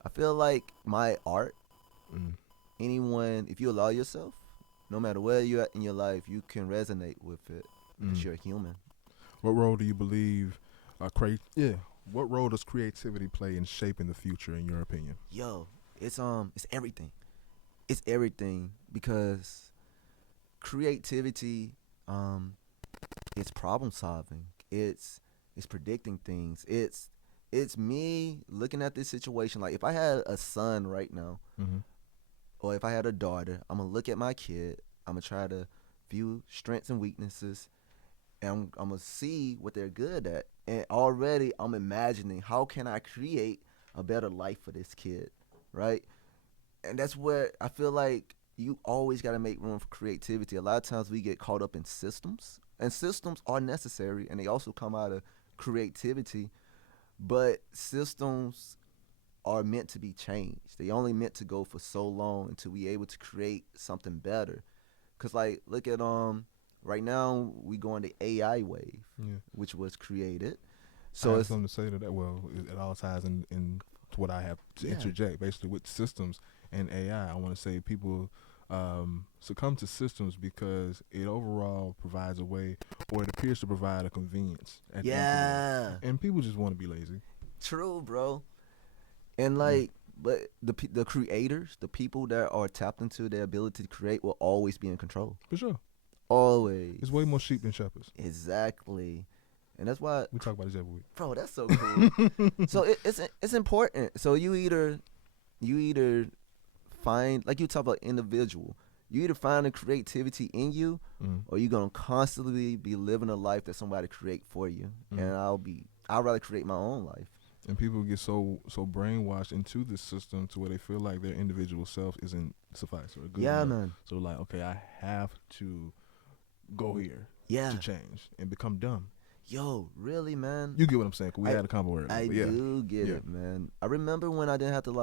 I feel like my art, Mhm. anyone, if you allow yourself, no matter where you're at in your life, you can resonate with it because Mhm. you're human. What role do you believe? What role does creativity play in shaping the future, in your opinion? Yo, it's everything. It's everything, because creativity, it's problem solving. It's predicting things. It's me looking at this situation. Like if I had a son right now, Mm-hmm. or if I had a daughter, I'm gonna look at my kid. I'm gonna try to view strengths and weaknesses, and I'm gonna see what they're good at. And already I'm imagining, how can I create a better life for this kid, right? And that's where I feel like you always got to make room for creativity. A lot of times we get caught up in systems, and systems are necessary, and they also come out of creativity. But systems are meant to be changed. They only meant to go for so long until we able to create something better. Cause like look at right now we going the AI wave, Yeah. which was created. So So I have it's something to say to that. Well, it all ties in to what I have to Yeah. interject. Basically, with systems and AI, I want to say people succumb to systems because it overall provides a way, or it appears to provide a convenience. At the end of the day. yeah, And people just want to be lazy. true, bro. And like, but the creators, the people that are tapped into their ability to create, will always be in control. For sure. Always. It's way more sheep than shepherds. Exactly. And that's why, We talk about this every week. bro, that's so cool. So it's important. So you either find, like you talk about individual, you either find the creativity in you, Mm. or you're gonna constantly be living a life that somebody create for you. Mm. And I'd rather create my own life. And people get so brainwashed into this system to where they feel like their individual self isn't suffice or good Yeah, enough. man. So like, okay, I have to go here Yeah. to change and become dumb. Yo, really, man. You get what I'm saying? 'Cause we I- had a combo earlier. I but yeah. do get Yeah. it, man. I remember when I didn't have to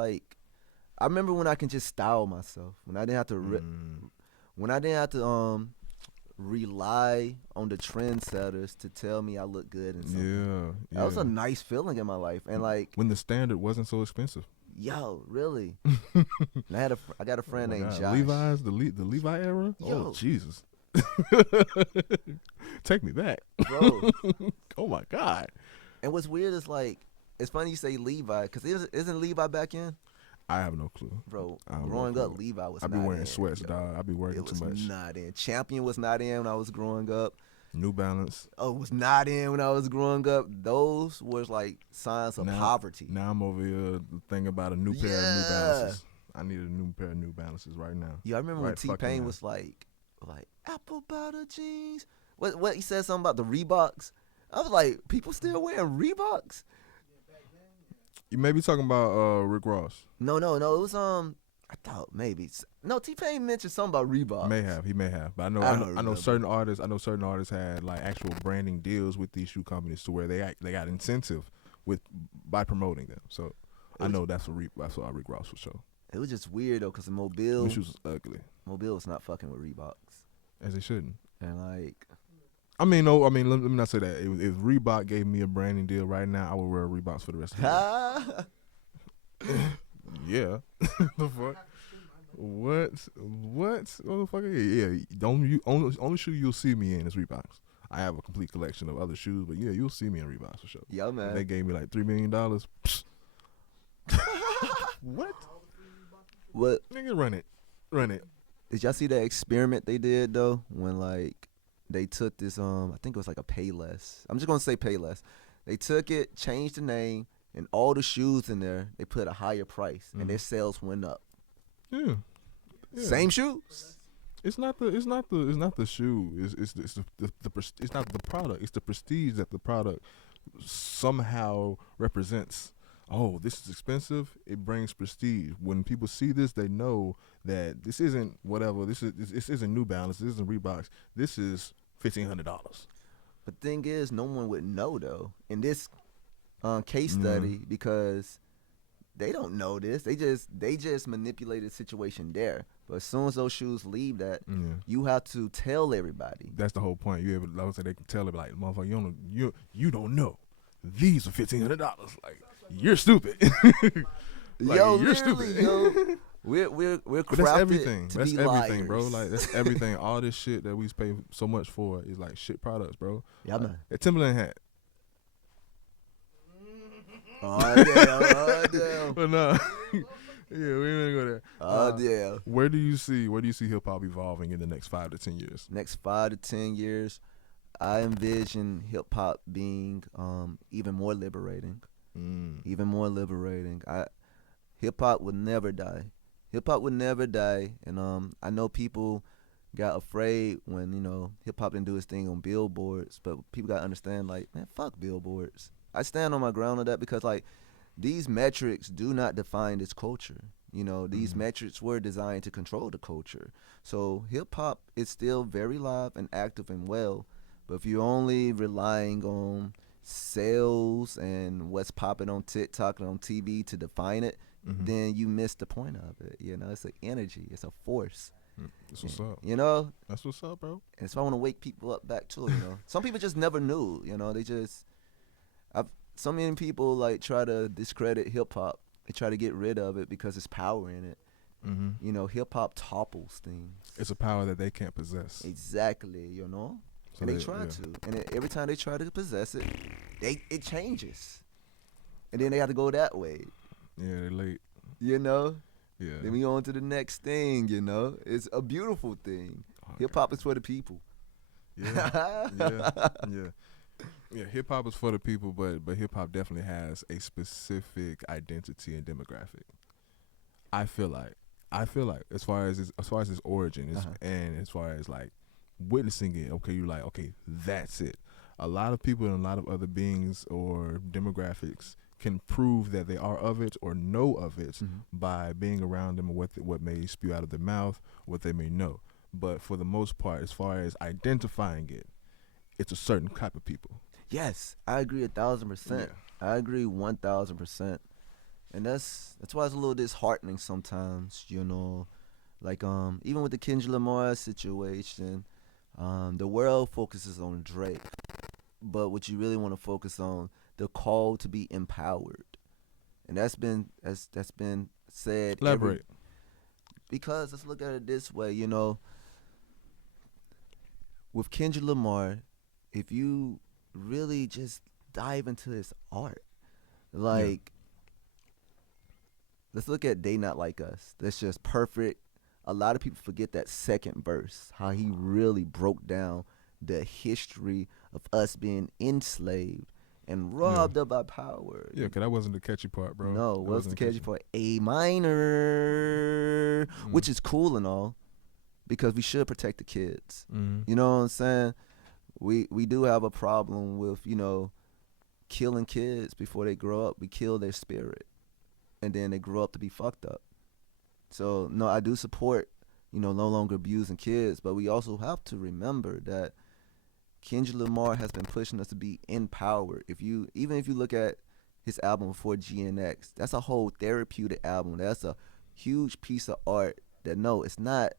I remember when I can just style myself. When I didn't have to when I didn't have to rely on the trendsetters to tell me I look good and something. Yeah. That was a nice feeling in my life. And like, when the standard wasn't so expensive. yo, really. And I got a friend Oh my named God. Josh. Levi's, the Levi era? Yo. Oh, Jesus. Take me back. Bro. Oh, my God. And what's weird is like, it's funny you say Levi, because isn't Levi back in? I have no clue. Bro, I don't growing know. up, Levi was I be not wearing in, sweats, yo. dog. I be working It too was much. not in. Champion was not in when I was growing up. New Balance. Oh, was not in when I was growing up. Those was like signs of poverty. Now I'm over here thinking about a new pair of New Yeah. Balances. I need a new pair of New Balances right now. Yeah, I remember when Right fucking T-Pain now. was like apple butter jeans. What he said something about the Reeboks. I was like, people still wearing Reeboks? You may be talking about Rick Ross. No. It was I thought maybe no. T-Pain mentioned something about Reebok. He may have, but I know remember. certain artists. I know certain artists had like actual branding deals with these shoe companies to where they got incentive by promoting them. So I know that's what Rick Ross for sure. It was just weird though, cause the Mobile Them shoes was ugly, was not fucking with Reeboks, as they shouldn't. and like I mean, no. I mean, let me not say that. If Reebok gave me a branding deal right now, I would wear Reeboks for the rest of the year. Yeah. The fuck? What? Motherfucker? Yeah. The only shoe you'll see me in is Reeboks. I have a complete collection of other shoes, but yeah, you'll see me in Reeboks for sure. yeah, man. If they gave me like $3 million. What? What Nigga, run it. did y'all see that experiment they did though? When like they took this I think it was like a Payless. I'm just gonna say Payless. They took it, changed the name, and all the shoes in there they put a higher price, and their sales went up. Yeah. Same shoes. It's not the shoe. It's not the product. It's the prestige that the product somehow represents. Oh, this is expensive. It brings prestige. When people see this, they know that this isn't whatever. This isn't New Balance. This isn't Reeboks. This is $1,500. But thing is, no one would know though in this case study because they don't know this. They just manipulated the situation there. But as soon as those shoes leave that, you have to tell everybody. That's the whole point. You able, like I said, they can tell it like, motherfucker, you don't know. These are $1,500. Like, you're stupid. Like, yo, you're stupid. Yo, we're crafted But that's everything. to That's be everything, liars. bro. Like that's everything. All this shit that we pay so much for is like shit products, bro. Yeah, man. That Timberland hat. Oh damn. But no. Yeah, we ain't gonna go there. Damn. Where do you see hip hop evolving in the next 5 to 10 years? Next 5 to 10 years, I envision hip hop being even more liberating. Even more liberating. Hip hop would never die. Hip hop would never die. And I know people got afraid when, hip hop didn't do its thing on billboards, but people gotta understand, like, man, fuck billboards. I stand on my ground on that because like these metrics do not define this culture. These metrics were designed to control the culture. So hip hop is still very live and active and well, but if you're only relying on sales and what's popping on TikTok and on TV to define it, then you miss the point of it. It's an energy, it's a force. That's what's up. That's what's up, bro. And so I want to wake people up back to it. Some people just never knew. So many people like try to discredit hip hop. They try to get rid of it because it's power in it. Hip hop topples things. It's a power that they can't possess. Exactly, So and they try to. And every time they try to possess it, it changes. And then they have to go that way. Yeah, they're late. Yeah. Then we on to the next thing, It's a beautiful thing. Hip hop is for the people. Yeah. Yeah, hip hop is for the people, but hip hop definitely has a specific identity and demographic. I feel like as far as its origin and as far as like witnessing it, okay, you're like, okay, that's it. A lot of people and a lot of other beings or demographics can prove that they are of it or know of it by being around them or what may spew out of their mouth, what they may know. But for the most part, as far as identifying it, it's a certain type of people. Yes, I agree 1,000%. Yeah. I agree 1,000%. And that's why it's a little disheartening sometimes, Like even with the Kendrick Lamar situation, the world focuses on Drake, but what you really want to focus on, the call to be empowered, and that's been said. Elaborate. Because let's look at it this way, with Kendrick Lamar, if you really just dive into his art, like, let's look at They Not Like Us. That's just perfect. A lot of people forget that second verse, how he really broke down the history of us being enslaved and robbed of our power. Yeah, because that wasn't the catchy part, bro. No, what's the catchy part? A minor, which is cool and all, because we should protect the kids. You know what I'm saying? We do have a problem with, killing kids before they grow up. We kill their spirit, and then they grow up to be fucked up. So no, I do support, no longer abusing kids, but we also have to remember that Kendrick Lamar has been pushing us to be empowered. Even if you look at his album before GNX, that's a whole therapeutic album. That's a huge piece of art. That no, it's not.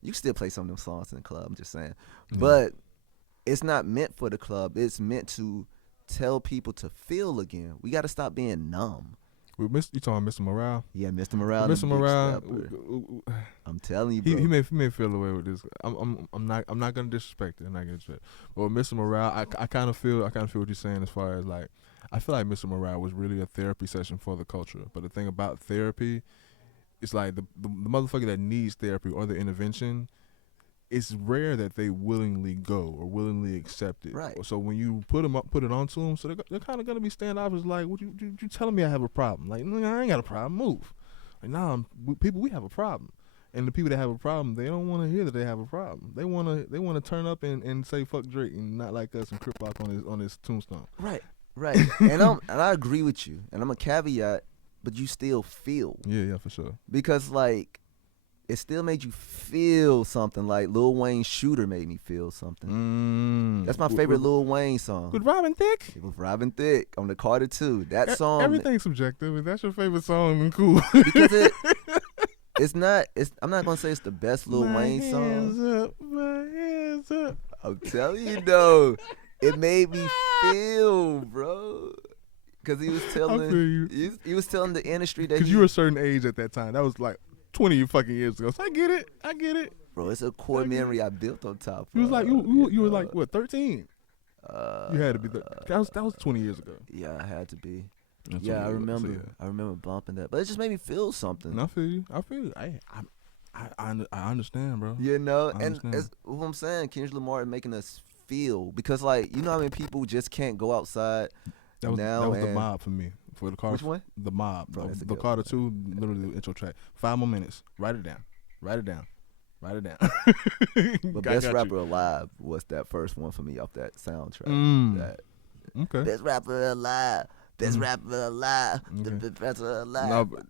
You can still play some of them songs in the club. I'm just saying, but it's not meant for the club. It's meant to tell people to feel again. We got to stop being numb. You talking Mr. Morale? Yeah, Mr. Morale. Mr. Morale. I'm telling you, bro. He may feel away with this. I'm not gonna disrespect it. I'm not gonna disrespect. But with Mr. Morale, I kind of feel what you're saying as far as like, I feel like Mr. Morale was really a therapy session for the culture. But the thing about therapy, it's like the motherfucker that needs therapy or the intervention, it's rare that they willingly go or willingly accept it. Right. So when you put it onto them, so they're kind of gonna be standoffish. Like, what you telling me I have a problem? Like, no, I ain't got a problem. Move. Like, nah, we have a problem. And the people that have a problem, they don't want to hear that they have a problem. They want to turn up and say fuck Drake and not like us and crip walk on his tombstone. Right. and I agree with you. And I'm a caveat, but you still feel. Yeah, for sure. Because like, it still made you feel something. Like Lil Wayne's Shooter made me feel something. That's my favorite Lil Wayne song. With Robin Thicke? With Robin Thicke on the Carter 2. That song. Everything's subjective. If that's your favorite song, then cool. Because I'm not going to say it's the best Lil Wayne song. My hands up. I'm telling you, though. It made me feel, bro. Because he was telling he was telling the industry that because you were a certain age at that time. That was like 20 fucking years ago. So I get it. Bro, it's a core memory I built on top of. You was like you were like what, 13? You had to be that was 20 years ago. Yeah, I had to be. That's Yeah, I what remember. I remember bumping that, but it just made me feel something. And I feel you. I understand, bro. And it's what I'm saying. Kendrick Lamar is making us feel, because like, how many people just can't go outside. That was the Mob for me. For the Carter. Which one? The Mob. Bro, the Carter 2, literally the intro track. 5 more minutes. Write it down. But Best Rapper Alive was that first one for me off that soundtrack. Okay. Best Rapper Alive. Best Rapper Alive. Okay. The best rapper alive. No, but,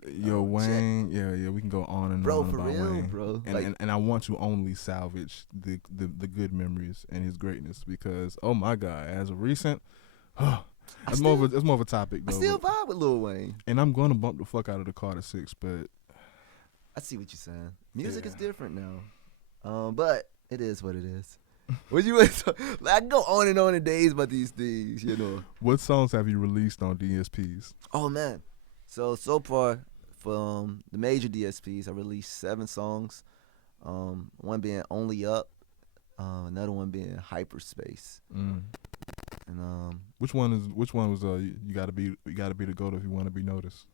Wayne. Yeah, we can go on and bro, on for about real, Wayne. bro. And I want to only salvage the good memories and his greatness, because oh my God, as of recent, it's more of a topic though. I still vibe with Lil Wayne. And I'm gonna bump the fuck out of the Carter 6, but I see what you're saying. Music is different now. But it is what it is. What you I can go on and on in days about these things, What songs have you released on DSPs? Oh man. So far from the major DSPs, I released 7 songs. One being Only Up, another one being Hyperspace. And which one was you gotta be the GOAT if you want to be noticed?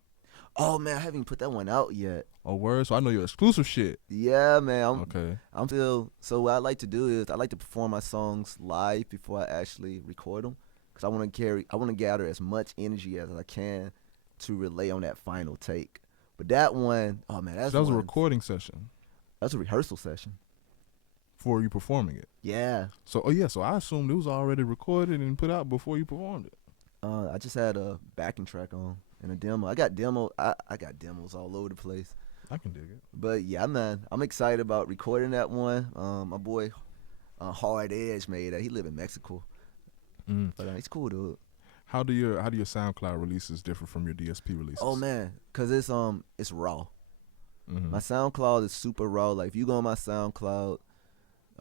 Oh man, I haven't even put that one out yet. Oh word, so I know your exclusive shit. Yeah, man. Okay. I'm still. So what I like to do is I like to perform my songs live before I actually record them, because I want to gather as much energy as I can to relay on that final take. But that one, oh man, that was a recording session. That's a rehearsal session. For you performing it. Yeah. So so I assumed it was already recorded and put out before you performed it. I just had a backing track on and a demo. I got demos all over the place. I can dig it. But yeah, man, I'm excited about recording that one. My boy Hard Edge made that. He live in Mexico. But it's cool, dude. How do your SoundCloud releases differ from your DSP releases? Oh man, cause it's raw. Mm-hmm. My SoundCloud is super raw. Like if you go on my SoundCloud,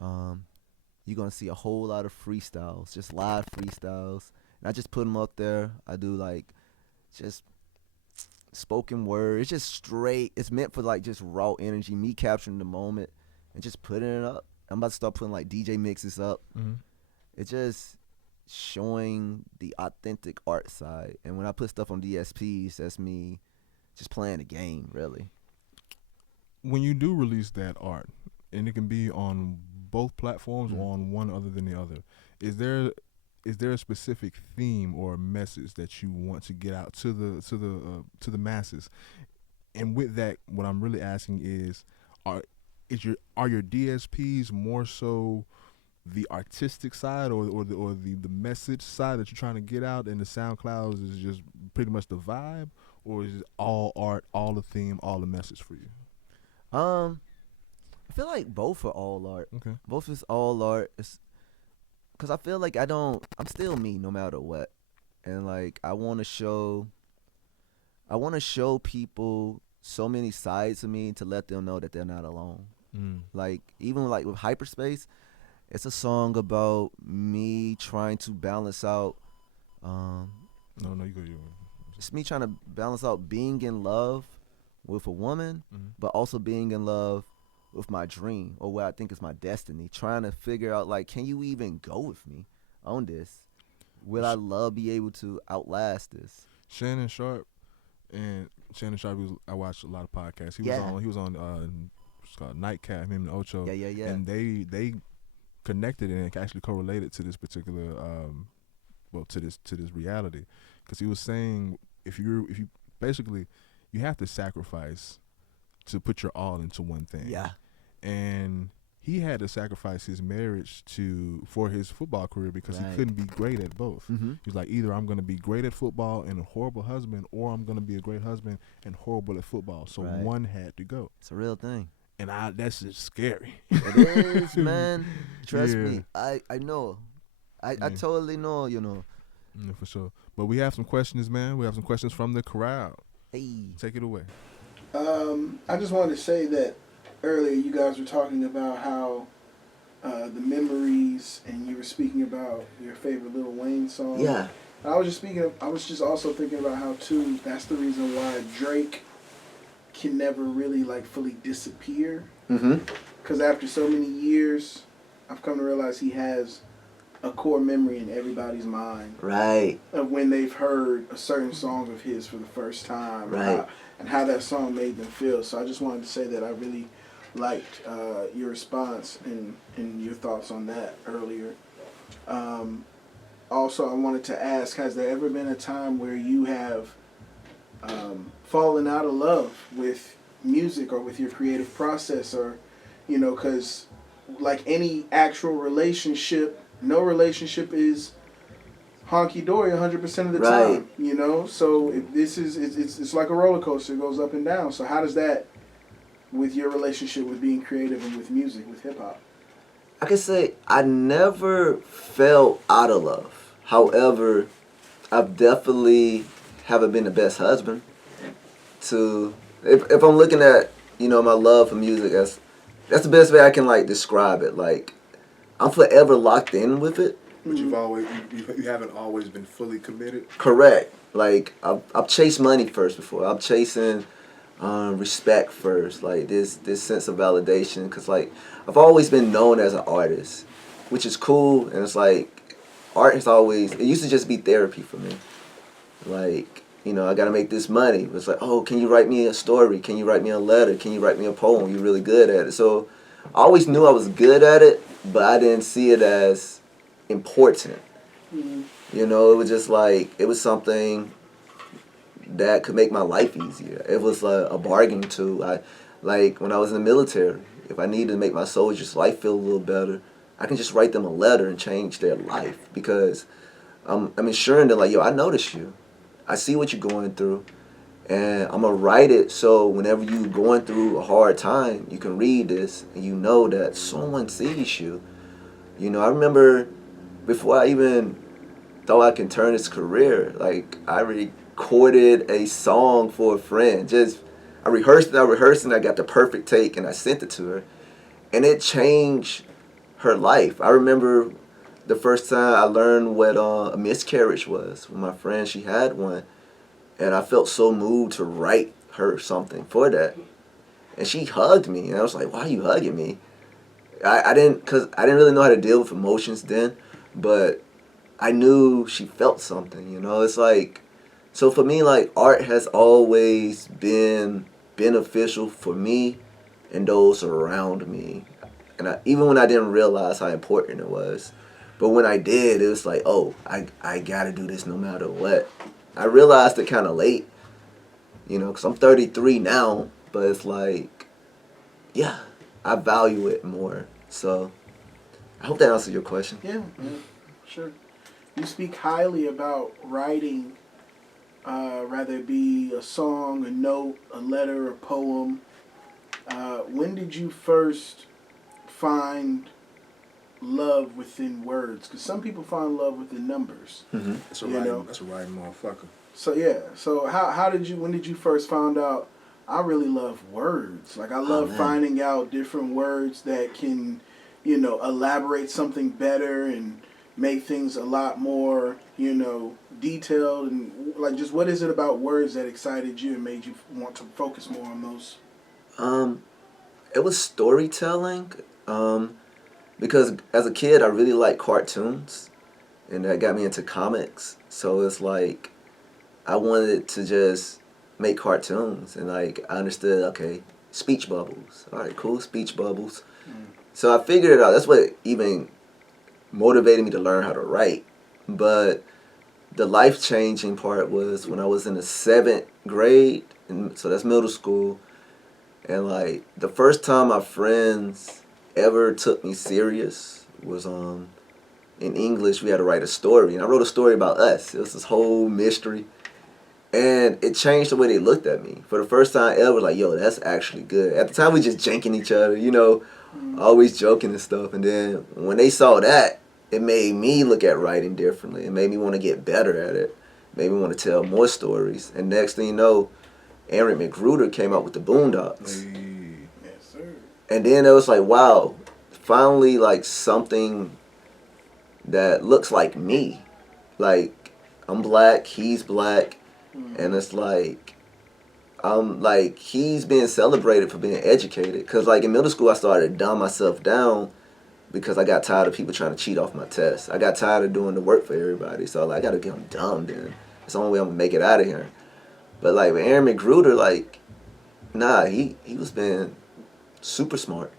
you're gonna see a whole lot of freestyles, just live freestyles. And I just put them up there. I do like just spoken word. It's just straight. It's meant for like just raw energy, me capturing the moment and just putting it up. I'm about to start putting like DJ mixes up. It's just showing the authentic art side. And when I put stuff on DSPs, that's me just playing the game, really. When you do release that art, and it can be on both platforms or on one other than the other, is there a specific theme or a message that you want to get out to the masses? And with that, what I'm really asking is, are your DSPs more so the artistic side or the message side that you're trying to get out, and the SoundClouds is just pretty much the vibe, or is it all art, all the theme, all the message for you? I feel like both are all art. Okay. Both is all art. It's because I feel like I'm still me no matter what, and like I want to show people so many sides of me to let them know that they're not alone. Like even like with Hyperspace, it's a song about me trying to balance out. No, you go. It's me trying to balance out being in love with a woman, Mm-hmm. but also being in love with my dream or what I think is my destiny. Trying to figure out like, can you even go with me on this? Will I be able to outlast this? Shannon Sharp, I watched a lot of podcasts. He Yeah. was on it's called Nightcap, him and Ocho. Yeah. And they connected and actually correlated to this particular to this reality, because he was saying if you basically you have to sacrifice to put your all into one thing. Yeah. And he had to sacrifice his marriage for his football career because Right. he couldn't be great at both. Mm-hmm. He's like, either I'm going to be great at football and a horrible husband, or I'm going to be a great husband and horrible at football. So Right. one had to go. It's a real thing. And that's just scary. It is, man. Trust Yeah. me. I know. I Yeah. totally know, you know. Yeah, for sure. But we have some questions, man. We have some questions from the crowd. Hey. Take it away. I just wanted to say that earlier you guys were talking about how the memories, and you were speaking about your favorite Lil Wayne song. Yeah. I was just also thinking about how too that's the reason why Drake can never really like fully disappear, Mm-hmm. because after so many years, I've come to realize he has a core memory in everybody's mind Right. of when they've heard a certain song of his for the first time, Right. and how that song made them feel. So I just wanted to say that I really liked your response and your thoughts on that earlier. Also, I wanted to ask, has there ever been a time where you have fallen out of love with music or with your creative process, or, you know, because like any actual relationship, no relationship is honky-dory 100% of the Right. time, you know? So if this is, it's like a roller coaster. It goes up and down. So how does that, with your relationship with being creative and with music, with hip-hop? I can say I never fell out of love. However, I've definitely haven't been the best husband. If I'm looking at, you know, my love for music, that's the best way I can like describe it. Like, I'm forever locked in with it. But you've always you haven't always been fully committed. Correct. Like I've chased money first before. I'm chasing respect first. Like this sense of validation. Cause like I've always been known as an artist, which is cool. And it's like art has always. It used to just be therapy for me. Like, you know, I gotta make this money. It's like, oh, can you write me a story? Can you write me a letter? Can you write me a poem? You're really good at it. So I always knew I was good at it, but I didn't see it as important. Mm-hmm. You know, it was just like, it was something that could make my life easier. It was a bargain tool. Like when I was in the military, if I needed to make my soldiers' life feel a little better, I can just write them a letter and change their life, because I'm ensuring that, like, yo, I notice you. I see what you're going through, and I'm going to write it so whenever you're going through a hard time, you can read this and you know that someone sees you. You know, I remember before I even thought I can turn this career, like, I recorded a song for a friend. I rehearsed it, and I got the perfect take, and I sent it to her. And it changed her life. I remember the first time I learned what a miscarriage was with my friend. She had one, and I felt so moved to write her something for that. And she hugged me, and I was like, "Why are you hugging me?" I didn't really know how to deal with emotions then, but I knew she felt something. You know, it's like, so for me, like, art has always been beneficial for me and those around me, and even when I didn't realize how important it was. But when I did, it was like, oh, I gotta do this no matter what. I realized it kind of late, you know, because I'm 33 now, but it's like, yeah, I value it more. So I hope that answers your question. Yeah, sure. You speak highly about writing, rather it be a song, a note, a letter, a poem. When did you first find love within words? Because some people find love within numbers. Mm-hmm. That's a You right. know. That's a right motherfucker. So yeah. So how did you? When did you first find out? I really love words. Like I love man. finding out different words that can, elaborate something better and make things a lot more, detailed and like just what is it about words that excited you and made you want to focus more on those? It was storytelling. Because as a kid, I really liked cartoons, and that got me into comics. So it's like I wanted to just make cartoons, and like I understood, okay, speech bubbles. All right, cool, speech bubbles. So I figured it out. That's what even motivated me to learn how to write. But the life changing part was when I was in the 7th grade, and so that's middle school, and like the first time my friends ever took me serious was in English. We had to write a story, and I wrote a story about us. It was this whole mystery, and it changed the way they looked at me. For the first time ever, like, yo, that's actually good. At the time, we just janking each other, always joking and stuff. And then when they saw that, it made me look at writing differently. It made me want to get better at it. It made me want to tell more stories. And next thing you know, Aaron McGruder came out with the Boondocks. Yes, sir. And then it was like, wow, finally, like, something that looks like me. Like, I'm black, he's black, and it's like, he's being celebrated for being educated. Because, like, in middle school, I started to dumb myself down because I got tired of people trying to cheat off my tests. I got tired of doing the work for everybody. So, like, I got to get them dumb then. It's the only way I'm going to make it out of here. But, like, with Aaron McGruder, like, nah, he was being super smart.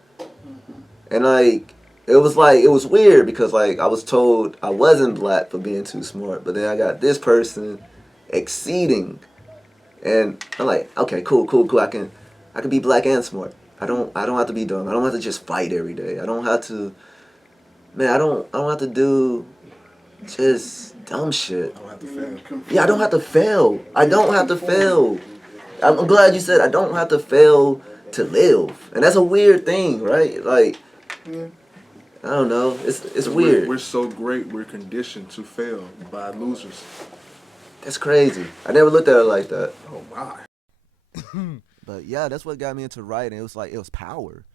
And like it was weird because like I was told I wasn't black for being too smart, but then I got this person exceeding, and I'm like, okay, cool. I can be black and smart. I don't have to be dumb. I don't have to just fight every day. I don't have to do just dumb shit. I don't have to fail. Yeah, I don't have to fail. I don't have to fail. I'm glad you said I don't have to fail to live. And that's a weird thing, right? Like, I don't know. It's weird. We're so great. We're conditioned to fail by losers. That's crazy. I never looked at it like that. Oh my. But yeah, that's what got me into writing. It was power.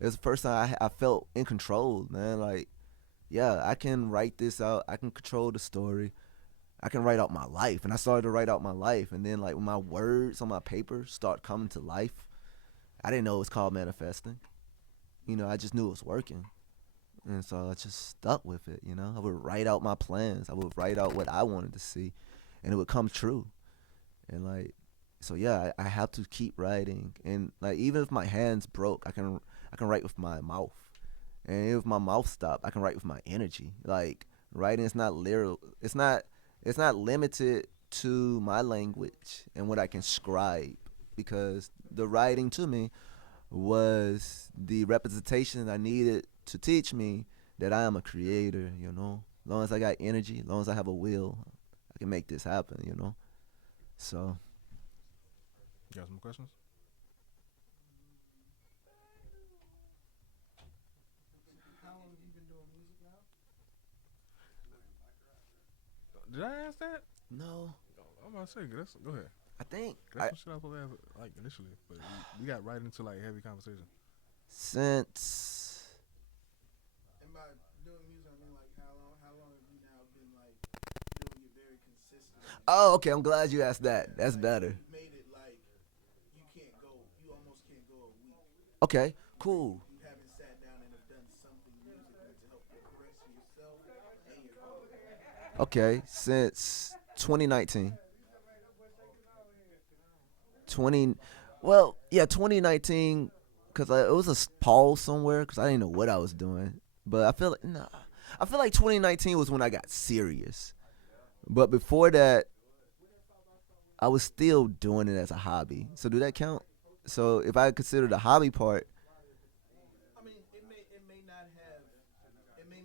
It was the first time I felt in control, man. Like, yeah, I can write this out. I can control the story. I can write out my life. And I started to write out my life. And then, like, when my words on my paper start coming to life, I didn't know it was called manifesting. I just knew it was working. And so I just stuck with it, I would write out my plans. I would write out what I wanted to see. And it would come true. And, like, so yeah, I have to keep writing. And, like, even if my hands broke, I can write with my mouth. And if my mouth stopped, I can write with my energy. Like, writing is not literal. It's not limited to my language and what I can scribe, because the writing to me was the representation I needed to teach me that I am a creator, As long as I got energy, as long as I have a will, I can make this happen, So. You got some questions? How long have you been doing music now? Did I ask that? No, I'm about to say, go ahead. I think That's some shit I was supposed to ask, like, initially, but we got right into, like, heavy conversation. since And by doing music, I mean like how long have you now been like doing it very consistently? okay, I'm glad you asked that. That's better. You've made it like you almost can't go a week. Okay, cool. You haven't sat down and have done something musically to help progress yourself and your art. Okay, since 2019. 2019, because it was a pause somewhere because I didn't know what I was doing. But I feel like 2019 was when I got serious. But before that, I was still doing it as a hobby. So do that count? So if I consider the hobby part, I mean, it may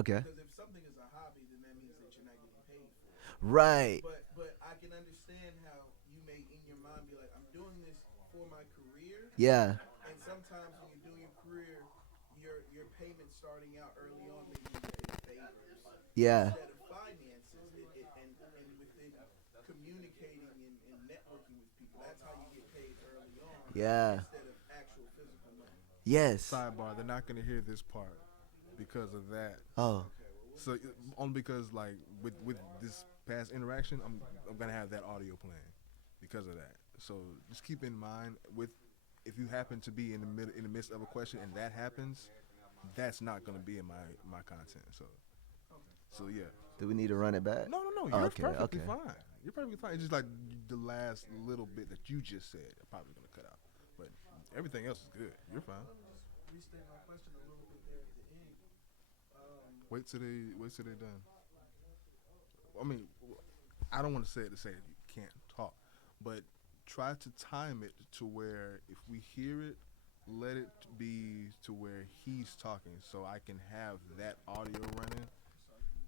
Okay. Because if something is a hobby, then that means that you're not getting paid for it. Right. But I can understand how you may in your mind be like, I'm doing this for my career. Yeah. And sometimes when you're doing your career, your payments starting out early on maybe in favors. Yeah. Instead of finances and within communicating and networking with people. That's how you get paid early on. Yeah. Instead of actual physical money. Yes. Sidebar: they're not gonna hear this part because of that. Oh. So only because like with this past interaction, I'm gonna have that audio playing because of that. So just keep in mind with if you happen to be in the midst of a question and that happens, that's not gonna be in my content. So yeah. Do we need to run it back? No, Oh, you're okay, perfectly okay. fine. You're perfectly fine. It's just like the last little bit that you just said, I'm probably gonna cut out. But everything else is good. You're fine. Restate my question a little bit there at the end. Wait till they done. I mean, I don't want to say it you can't talk, but try to time it to where if we hear it, let it be to where he's talking, so I can have that audio running.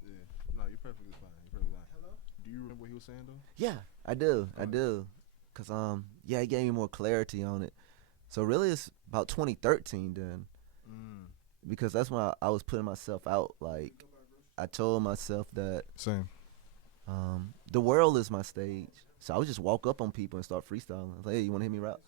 Yeah, no, you're perfectly fine. You're perfectly fine. Hello? Do you remember what he was saying though? Yeah, I do. I Alright. do. Cause yeah, he gave me more clarity on it. So really, it's about 2013 then, because that's when I was putting myself out. Like, I told myself that Same. the world is my stage. So I would just walk up on people and start freestyling. Like, hey, you want to hear me rap?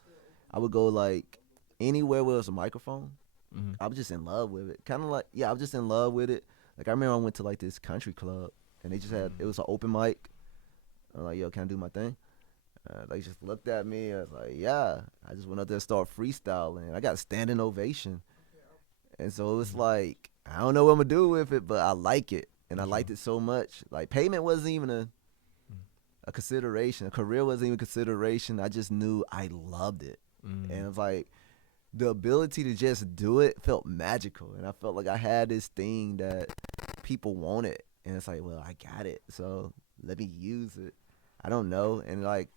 I would go like anywhere where there's a microphone. Mm-hmm. I was just in love with it. Kind of like, yeah, I was just in love with it. Like, I remember I went to like this country club and they just had, it was an open mic. I'm like, yo, can I do my thing? They just looked at me. I was like, yeah. I just went up there and started freestyling. I got a standing ovation. And so it was like, I don't know what I'm going to do with it, but I like it. And I liked it so much. Like, payment wasn't even a consideration. A career wasn't even a consideration. I just knew I loved it. And it was like, the ability to just do it felt magical. And I felt like I had this thing that people wanted. And it's like, well, I got it. So let me use it. I don't know. And like,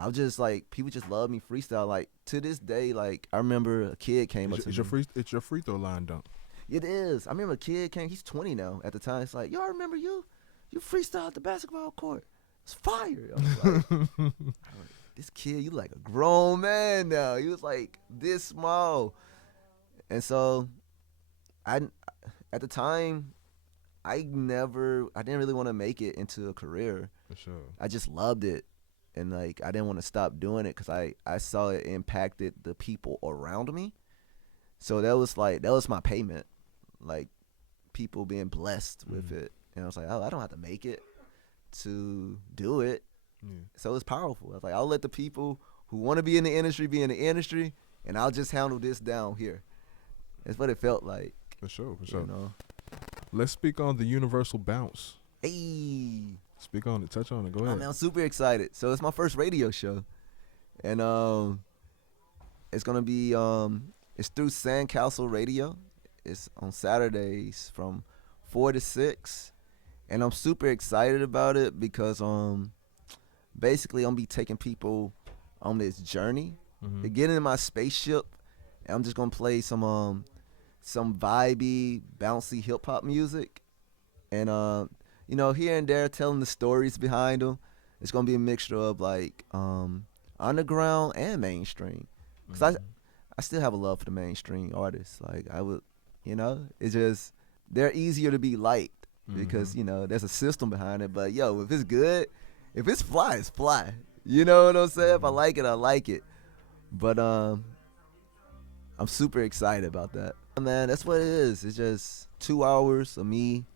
I was just like, people just love me freestyle. Like, to this day, like, I remember a kid came up to me. It's your free throw line dunk. It is. I remember a kid came, he's 20 now at the time. It's like, yo, I remember you. You freestyle at the basketball court. It's fire. I was like, this kid, you like a grown man now. He was like this small. And so at the time, I didn't really want to make it into a career. For sure. I just loved it. And like, I didn't want to stop doing it because I saw it impacted the people around me. So that was my payment. Like, people being blessed with it. And I was like, oh, I don't have to make it to do it. Yeah. So it's powerful. I was like, I'll let the people who want to be in the industry, and I'll just handle this down here. That's what it felt like. For sure. You know? Let's speak on the universal bounce. Hey. Speak on it. Touch on it. Go Oh, ahead. man, I'm super excited. So it's my first radio show. And it's going to be, it's through Sandcastle Radio. It's on Saturdays from 4 to 6. And I'm super excited about it because basically I'm going to be taking people on this journey. They get in my spaceship, and I'm just going to play some vibey, bouncy hip-hop music. And, you know, here and there telling the stories behind them. It's going to be a mixture of, like, underground and mainstream. Because I still have a love for the mainstream artists. Like, I would, you know, it's just, they're easier to be liked because, you know, there's a system behind it. But, yo, if it's good, if it's fly, it's fly. You know what I'm saying? If I like it, I like it. But I'm super excited about that. Man, that's what it is. It's just 2 hours of me,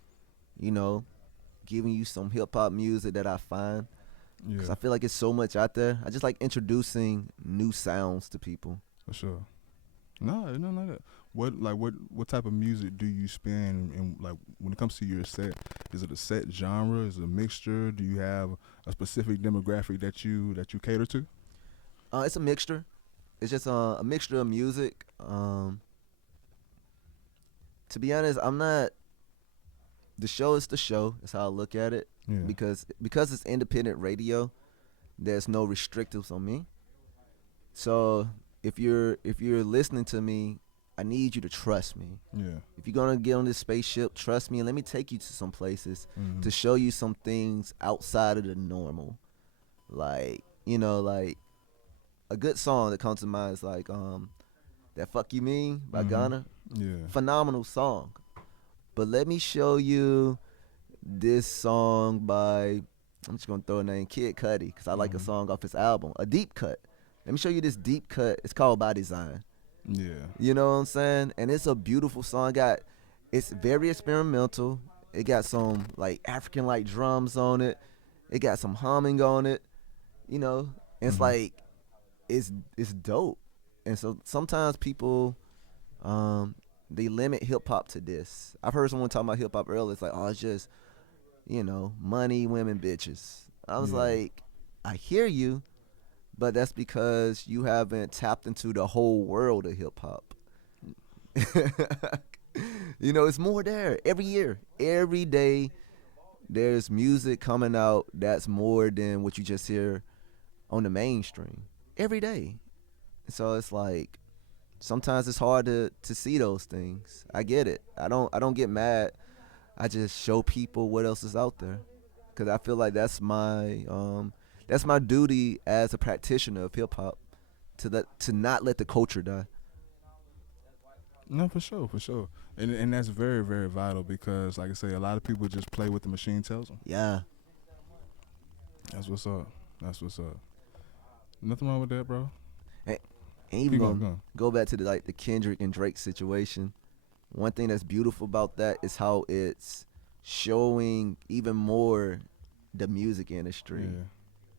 you know, giving you some hip-hop music that I find. Because I feel like it's so much out there. I just like introducing new sounds to people. For sure. No, nothing like that. What type of music do you spin? And like when it comes to your set, is it a set genre? Is it a mixture? Do you have a specific demographic that you cater to? It's a mixture. It's just a mixture of music. To be honest, I'm not. The show is the show. That's how I look at it. Yeah. Because it's independent radio, there's no restrictives on me. So if you're listening to me I need you to trust me. Yeah. If you're gonna get on this spaceship, trust me and let me take you to some places Mhm. to show you some things outside of the normal. Like, like a good song that comes to mind is like that Fuck You Mean by Mhm. Ghana. Yeah. Phenomenal song. But let me show you this song by, I'm just gonna throw a name, Kid Cudi, because I like a Mhm. song off his album, a deep cut. Let me show you this deep cut. It's called By Design. Yeah. You know what I'm saying? And it's a beautiful song. It's very experimental. It got some like African like drums on it. It got some humming on it. You know, and it's Mhm. like it's dope. And so sometimes people they limit hip hop to this. I've heard someone talking about hip hop earlier. It's like, oh, it's just money, women, bitches. I was Yeah. like, I hear you, but that's because you haven't tapped into the whole world of hip hop. It's more there every year, every day. There's music coming out that's more than what you just hear on the mainstream every day. So it's like sometimes it's hard to see those things. I get it. I don't get mad. I just show people what else is out there because I feel like that's my duty as a practitioner of hip hop to not let the culture die. No, for sure, for sure, and that's very, very vital because, like I say, a lot of people just play what the machine tells them. Yeah. That's what's up. That's what's up. Nothing wrong with that, bro. And even Keep gonna going. go back to the Kendrick and Drake situation. One thing that's beautiful about that is how it's showing even more the music industry Yeah.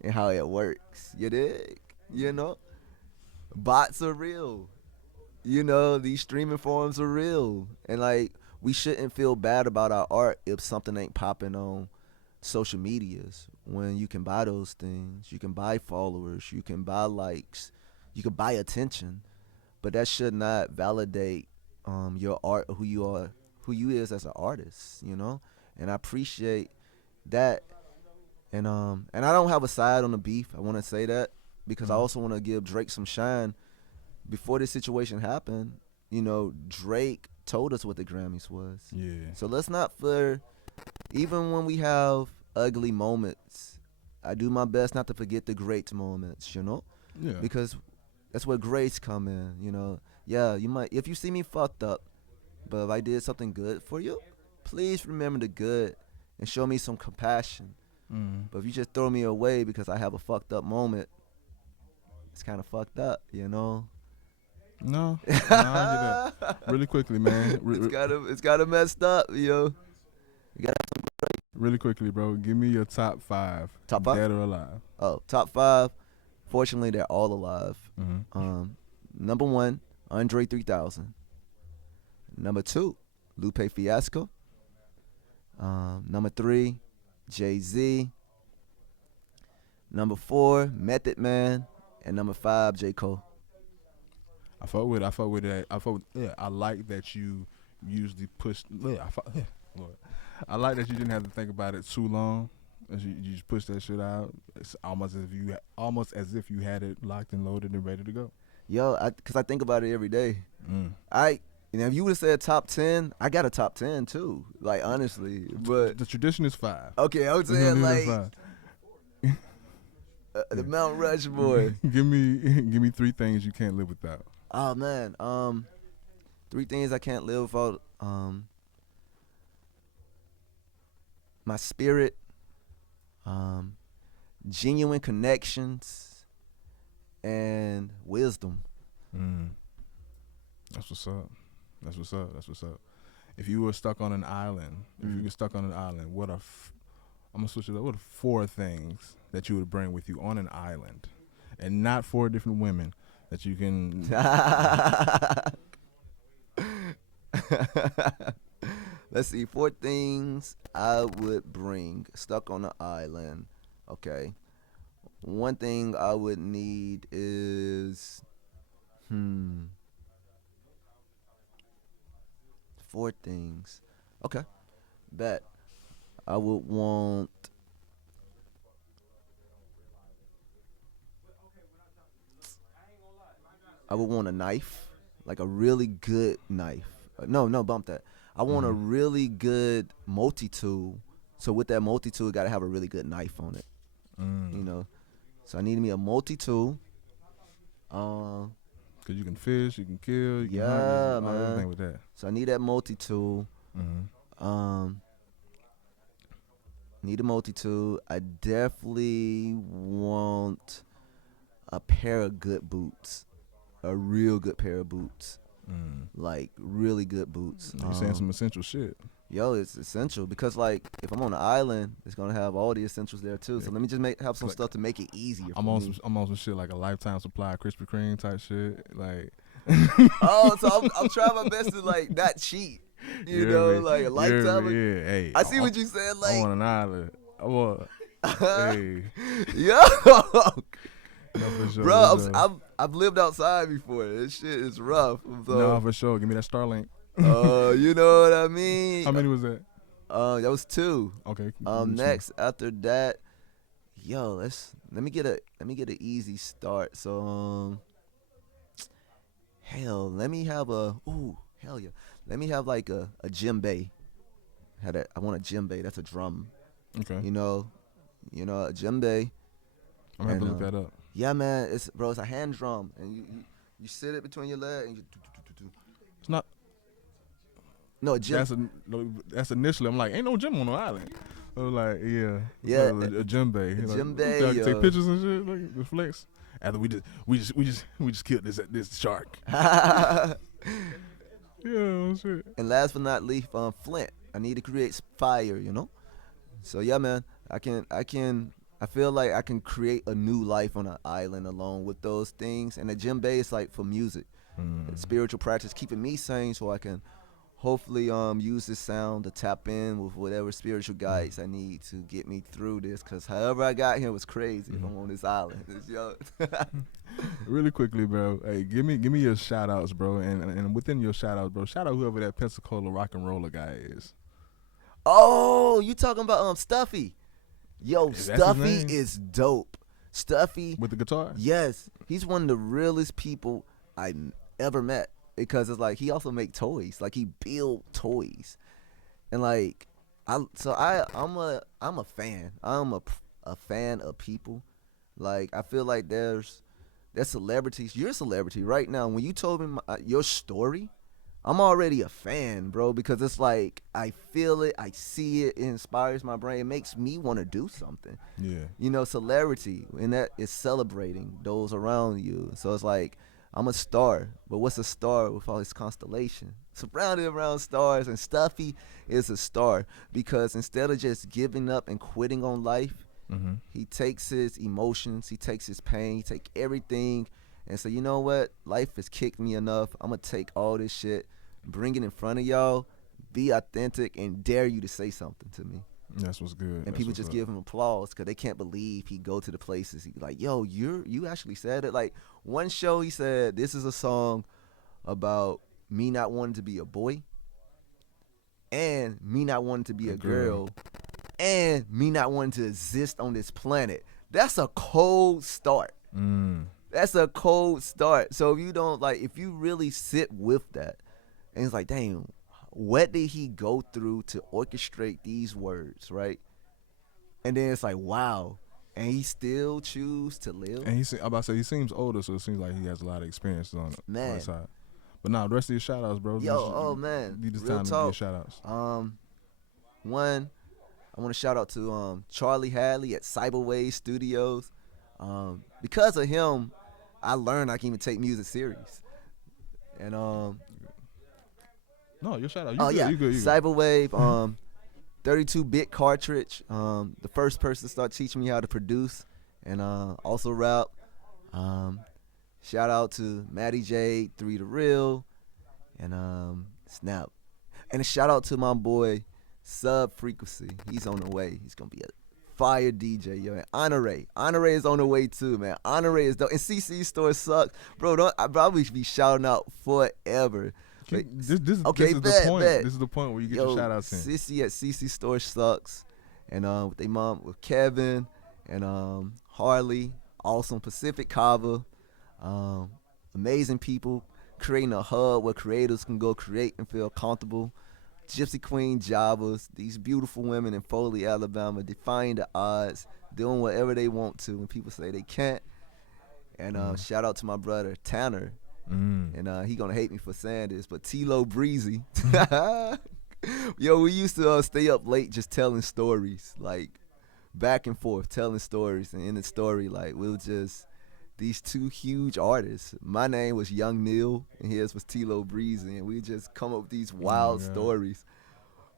and how it works. You dig? Bots are real. These streaming forums are real. And like we shouldn't feel bad about our art if something ain't popping on social medias when you can buy those things. You can buy followers, you can buy likes, you can buy attention. But that should not validate your art, who you are, who you is as an artist. And I appreciate that. And I don't have a side on the beef. I want to say that because I Mhm. also want to give Drake some shine. Before this situation happened, Drake told us what the Grammys was. Yeah. So let's not even when we have ugly moments, I do my best not to forget the great moments. Yeah. Because that's where grace come in. Yeah, you might, if you see me fucked up, but if I did something good for you, please remember the good and show me some compassion. Mhm. But if you just throw me away because I have a fucked up moment, it's kind of fucked up. No, no, I get that. Really quickly, man. It's gotta messed up, yo. You got Really quickly, bro. Give me your top 5, Top 5? dead or alive. Top 5. Fortunately, they're all alive. Mm-hmm. Number 1, Andre 3000. Number 2, Lupe Fiasco. Number 3, Jay-Z. Number 4, Method Man, and number 5, J. Cole. I fuck with that. Yeah, I like that you usually push. Yeah, Lord. I like that you didn't have to think about it too long. As you just push that shit out. It's almost as if you had it locked and loaded and ready to go. Yo, cause I think about it every day. Mm. If you would have said top 10, I got a top 10 too. Like honestly, but The tradition is 5. okay, I was We're gonna saying leave it like at 5. the Mount Rushmore. give me 3 things you can't live without. Oh man, 3 things I can't live without. My spirit, genuine connections, and wisdom. Mm. That's what's up. That's what's up. That's what's up. If you were stuck on an island, what are I'm gonna switch it up. What are 4 things that you would bring with you on an island, and not 4 different women that you can? Let's see, 4 things I would bring stuck on an island. Okay. One thing I would need is 4 things. Okay. Bet. I would want a knife. like a really good knife. No, bump that. I want a really good multi-tool. So with that multi-tool, it got to have a really good knife on it. You know, so I need me a multi-tool. Cause you can fish, you can kill, you can Yeah, hunt, man. everything with that. So I need that multi-tool. Need a multi-tool. I definitely want a pair of good boots, a real good pair of boots, like really good boots. You saying some essential shit. Yo, it's essential because like if I'm on an island, it's gonna have all the essentials there too. So let me just have some Like, stuff to make it easier. I'm for on me. I'm on some shit like a lifetime supply of Krispy Kreme type shit. Like, Oh, so I'm trying my best to like not cheat. You know, like a lifetime. Yeah, hey. I see what you said. I'm Like, on an island. I want. Hey, yo, no, for sure. bro, for sure. I've lived outside before. This shit is rough. So, No, for sure. Give me that Starlink. you know what I mean? How many was that? That was 2. Okay. Next after that, yo, let me get an easy start. So let me have hell yeah. Let me have like a djembe. I want a djembe. That's a drum. Okay. You know, a djembe. I'm gonna have to and, look that up. Yeah, man. It's a hand drum, and you sit it between your legs and you. It's not. No, a djembe. That's initially. I'm like, ain't no gym on the island. I was like, yeah. Yeah, A djembe. a Like, djembe, I can yo. take pictures and shit. Like the flex. After we just killed this shark. Yeah, shit. And last but not least, flint. I need to create fire, So yeah, man, I feel like I can create a new life on an island along with those things. And the djembe is like for music, spiritual practice, keeping me sane so I can hopefully use this sound to tap in with whatever spiritual guides I need to get me through this. Cause however I got here was crazy. If I'm on this island, Really quickly, bro. Hey, give me your shout outs, bro. And within your shout outs, bro, shout out whoever that Pensacola rock and roller guy is. Oh, you talking about Stuffy? Yo, Is that his Stuffy name? is dope. Stuffy, With the guitar? yes, he's one of the realest people I ever met because it's like he also make toys. Like he build toys, and like I'm a fan. I'm a fan of people. Like I feel like there's celebrities. You're a celebrity right now. When you told me your story, I'm already a fan, bro, because it's like I feel it, I see it, it inspires my brain, it makes me want to do something. Yeah. Celebrity, and that is celebrating those around you. So it's like I'm a star, but what's a star with all this constellation? Surrounded around stars, and Stuffy is a star because instead of just giving up and quitting on life, he takes his emotions, he takes his pain, he take everything, and so you know what? Life has kicked me enough. I'm gonna take all this shit, bring it in front of y'all, be authentic, and dare you to say something to me. That's what's good. And That's people what's just up. give him applause because they can't believe he go to the places. He like, yo, you actually said it. Like one show, he said, this is a song about me not wanting to be a boy, and me not wanting to be a girl, and me not wanting to exist on this planet. That's a cold start. That's a cold start. So if you don't if you really sit with that, and it's like, dang, what did he go through to orchestrate these words, right? And then it's like, wow, and he still choose to live. And I'm about to say he seems older, so it seems like he has a lot of experiences on Man. that side. But nah, the rest of your shout outs, bro. Yo, man, Need this real time to talk. get shout outs. One, I want to shout out to Charlie Hadley at Cyberwave Studios. Because of him, I learned I can even take music serious. And No, your shout out. you good. Cyberwave, 32-bit cartridge. The first person to start teaching me how to produce and also rap. Shout out to Matty J, 3 The Real, and Snap. And a shout out to my boy Sub Frequency. He's on the way. He's gonna be a fire DJ, yo. And Honore is on the way too, man. Honore is dope. And CC Store sucks, bro. I probably should be shouting out forever. This is okay, the bet, point. bet. This is the point where you get Yo, your shout outs in. Sissy at CC Store sucks, and with they mom, with Kevin and Harley, awesome Pacific Kava, amazing people. creating a hub where creators can go create and feel comfortable. Gypsy Queen Jobbers, these beautiful women in Foley, Alabama, defying the odds, doing whatever they want to when people say they can't. And shout out to my brother Tanner, and he gonna hate me for saying this, but T-Lo Breezy. Yo, we used to stay up late just telling stories, like back and forth, telling stories, and in the story, like we were just these two huge artists. My name was Young Neil, and his was T-Lo Breezy, and we just come up with these wild stories.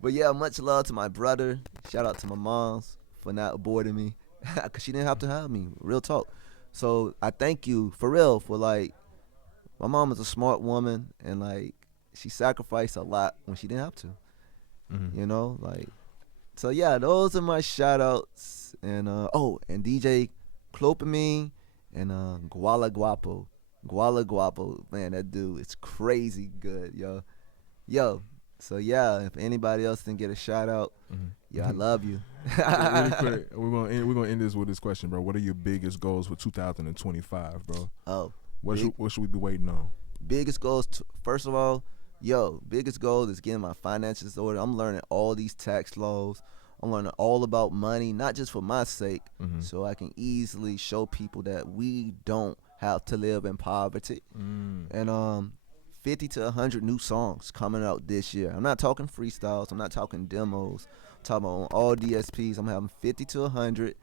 But yeah, much love to my brother. Shout out to my moms for not aborting me, cause she didn't have to have me. Real talk. So I thank you for real for like, my mom is a smart woman, and like she sacrificed a lot when she didn't have to. You know, like, so yeah, those are my shout outs. And and DJ Clopamine and Guala Guapo, man, that dude is crazy good, yo. So yeah, if anybody else didn't get a shout out, I love you. Really quick, we're gonna end this with this question, bro. What are your biggest goals for 2025, bro? What should we be waiting on? Biggest goals, first of all, biggest goal is getting my finances in order. I'm learning all these tax laws. I'm learning all about money, not just for my sake, so I can easily show people that we don't have to live in poverty. And 50 to 100 new songs coming out this year. I'm not talking freestyles. I'm not talking demos. I'm talking on all DSPs. I'm having 50 to 100,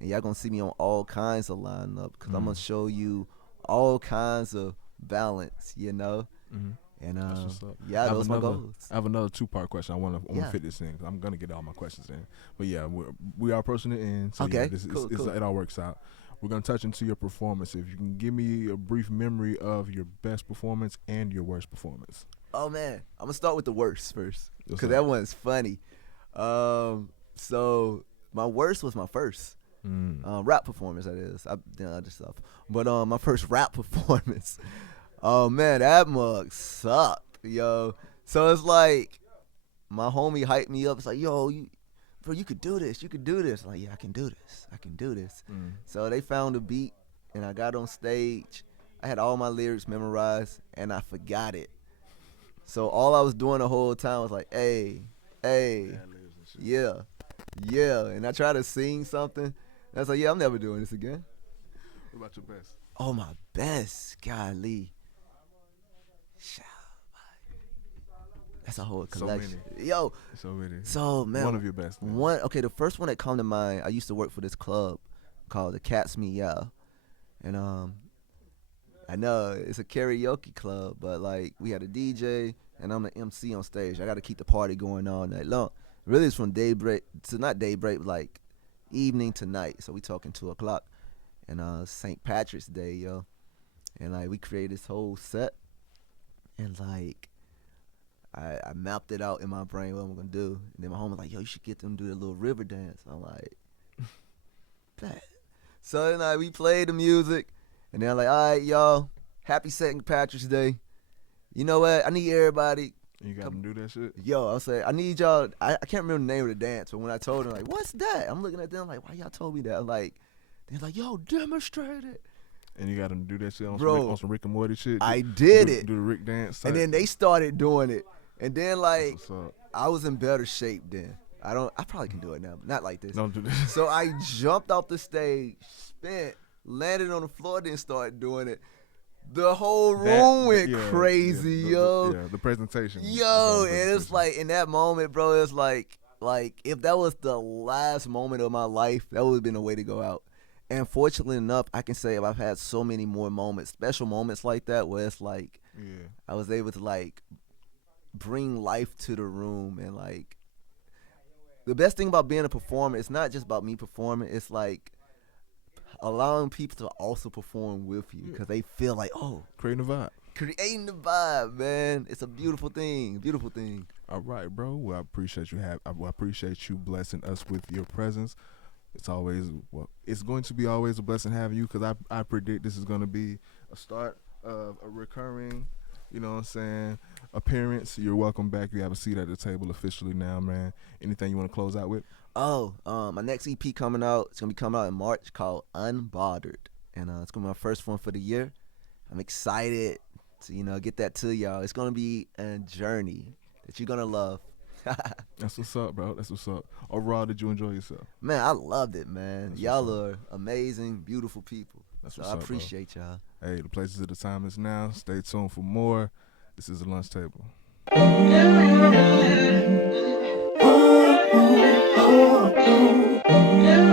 and y'all gonna see me on all kinds of lineup, because I'm gonna show you all kinds of balance, you know. And those are my goals. I have another 2-part question. I want to fit this in, 'cause I'm gonna get all my questions in. But yeah, we are approaching the end. So okay, cool. It all works out. We're gonna touch into your performance. If you can give me a brief memory of your best performance and your worst performance. Oh man, I'm gonna start with the worst first, because that one's funny. So my worst was my first rap performance. That is, I did other stuff, but my first rap performance. Oh man, that mug sucked, yo. So it's like my homie hyped me up. It's like, yo, bro, you could do this. You could do this. I'm like, yeah, I can do this. So they found a beat, and I got on stage. I had all my lyrics memorized, and I forgot it. So all I was doing the whole time was like, hey, yeah. And I tried to sing something. And I was like, yeah, I'm never doing this again. What about your best? Oh, my best. Golly. That's a whole collection. So many. So man, one of your best. Man. Okay, the first one that come to mind, I used to work for this club called the Cats Meow. And I know it's a karaoke club, but like we had a DJ and I'm the MC on stage. I got to keep the party going all night long. Really, it's from daybreak to not daybreak, like evening to night. So we talking 2 o'clock, and St. Patrick's Day, yo. And like we created this whole set, and like I mapped it out in my brain what I'm gonna do. And then my homie was like, yo, you should get them to do the little river dance. I'm like, bet. So then we played the music, and then I'm like, all right, y'all, happy St. Patrick's Day. You know what? I need everybody. You got them do that shit? Yo, I was saying, I need y'all. I can't remember the name of the dance, but when I told them, like, what's that? I'm looking at them like, why y'all told me that? I'm like, they're like, yo, demonstrate it. And you got them do that shit on, some Rick and Morty shit? I did it. Do the Rick dance. And then they started doing it. And then, like, I was in better shape then. I probably can do it now, but not like this. Don't do that. So I jumped off the stage, spent, landed on the floor, then started doing it. The whole room went crazy, yo. The presentation. Yo, and it's like, in that moment, bro, it's like if that was the last moment of my life, that would have been a way to go out. And fortunately enough, I can say I've had so many more moments, special moments like that, where it's like, I was able to like bring life to the room. And like, the best thing about being a performer, it's not just about me performing, it's like allowing people to also perform with you, because they feel like, oh, creating the vibe, man. It's a beautiful thing. All right, bro. Well, I appreciate you blessing us with your presence. It's going to be always a blessing having you, because I predict this is going to be a start of a recurring, you know what I'm saying, appearance. You're welcome back. You have a seat at the table officially now, man. Anything you want to close out with? My next EP coming out. It's gonna be coming out in March, called Unbothered, and it's gonna be my first one for the year. I'm excited. to get that to y'all. It's gonna be a journey that you're gonna love. That's what's up, bro. That's what's up. Overall, did you enjoy yourself? Man, I loved it, man. That's Y'all what's are amazing, beautiful people. That's So what's I up, bro. appreciate y'all. Hey, the places of the time is now. Stay tuned for more. This is the Lunch Table. Oh, oh, oh, oh, oh.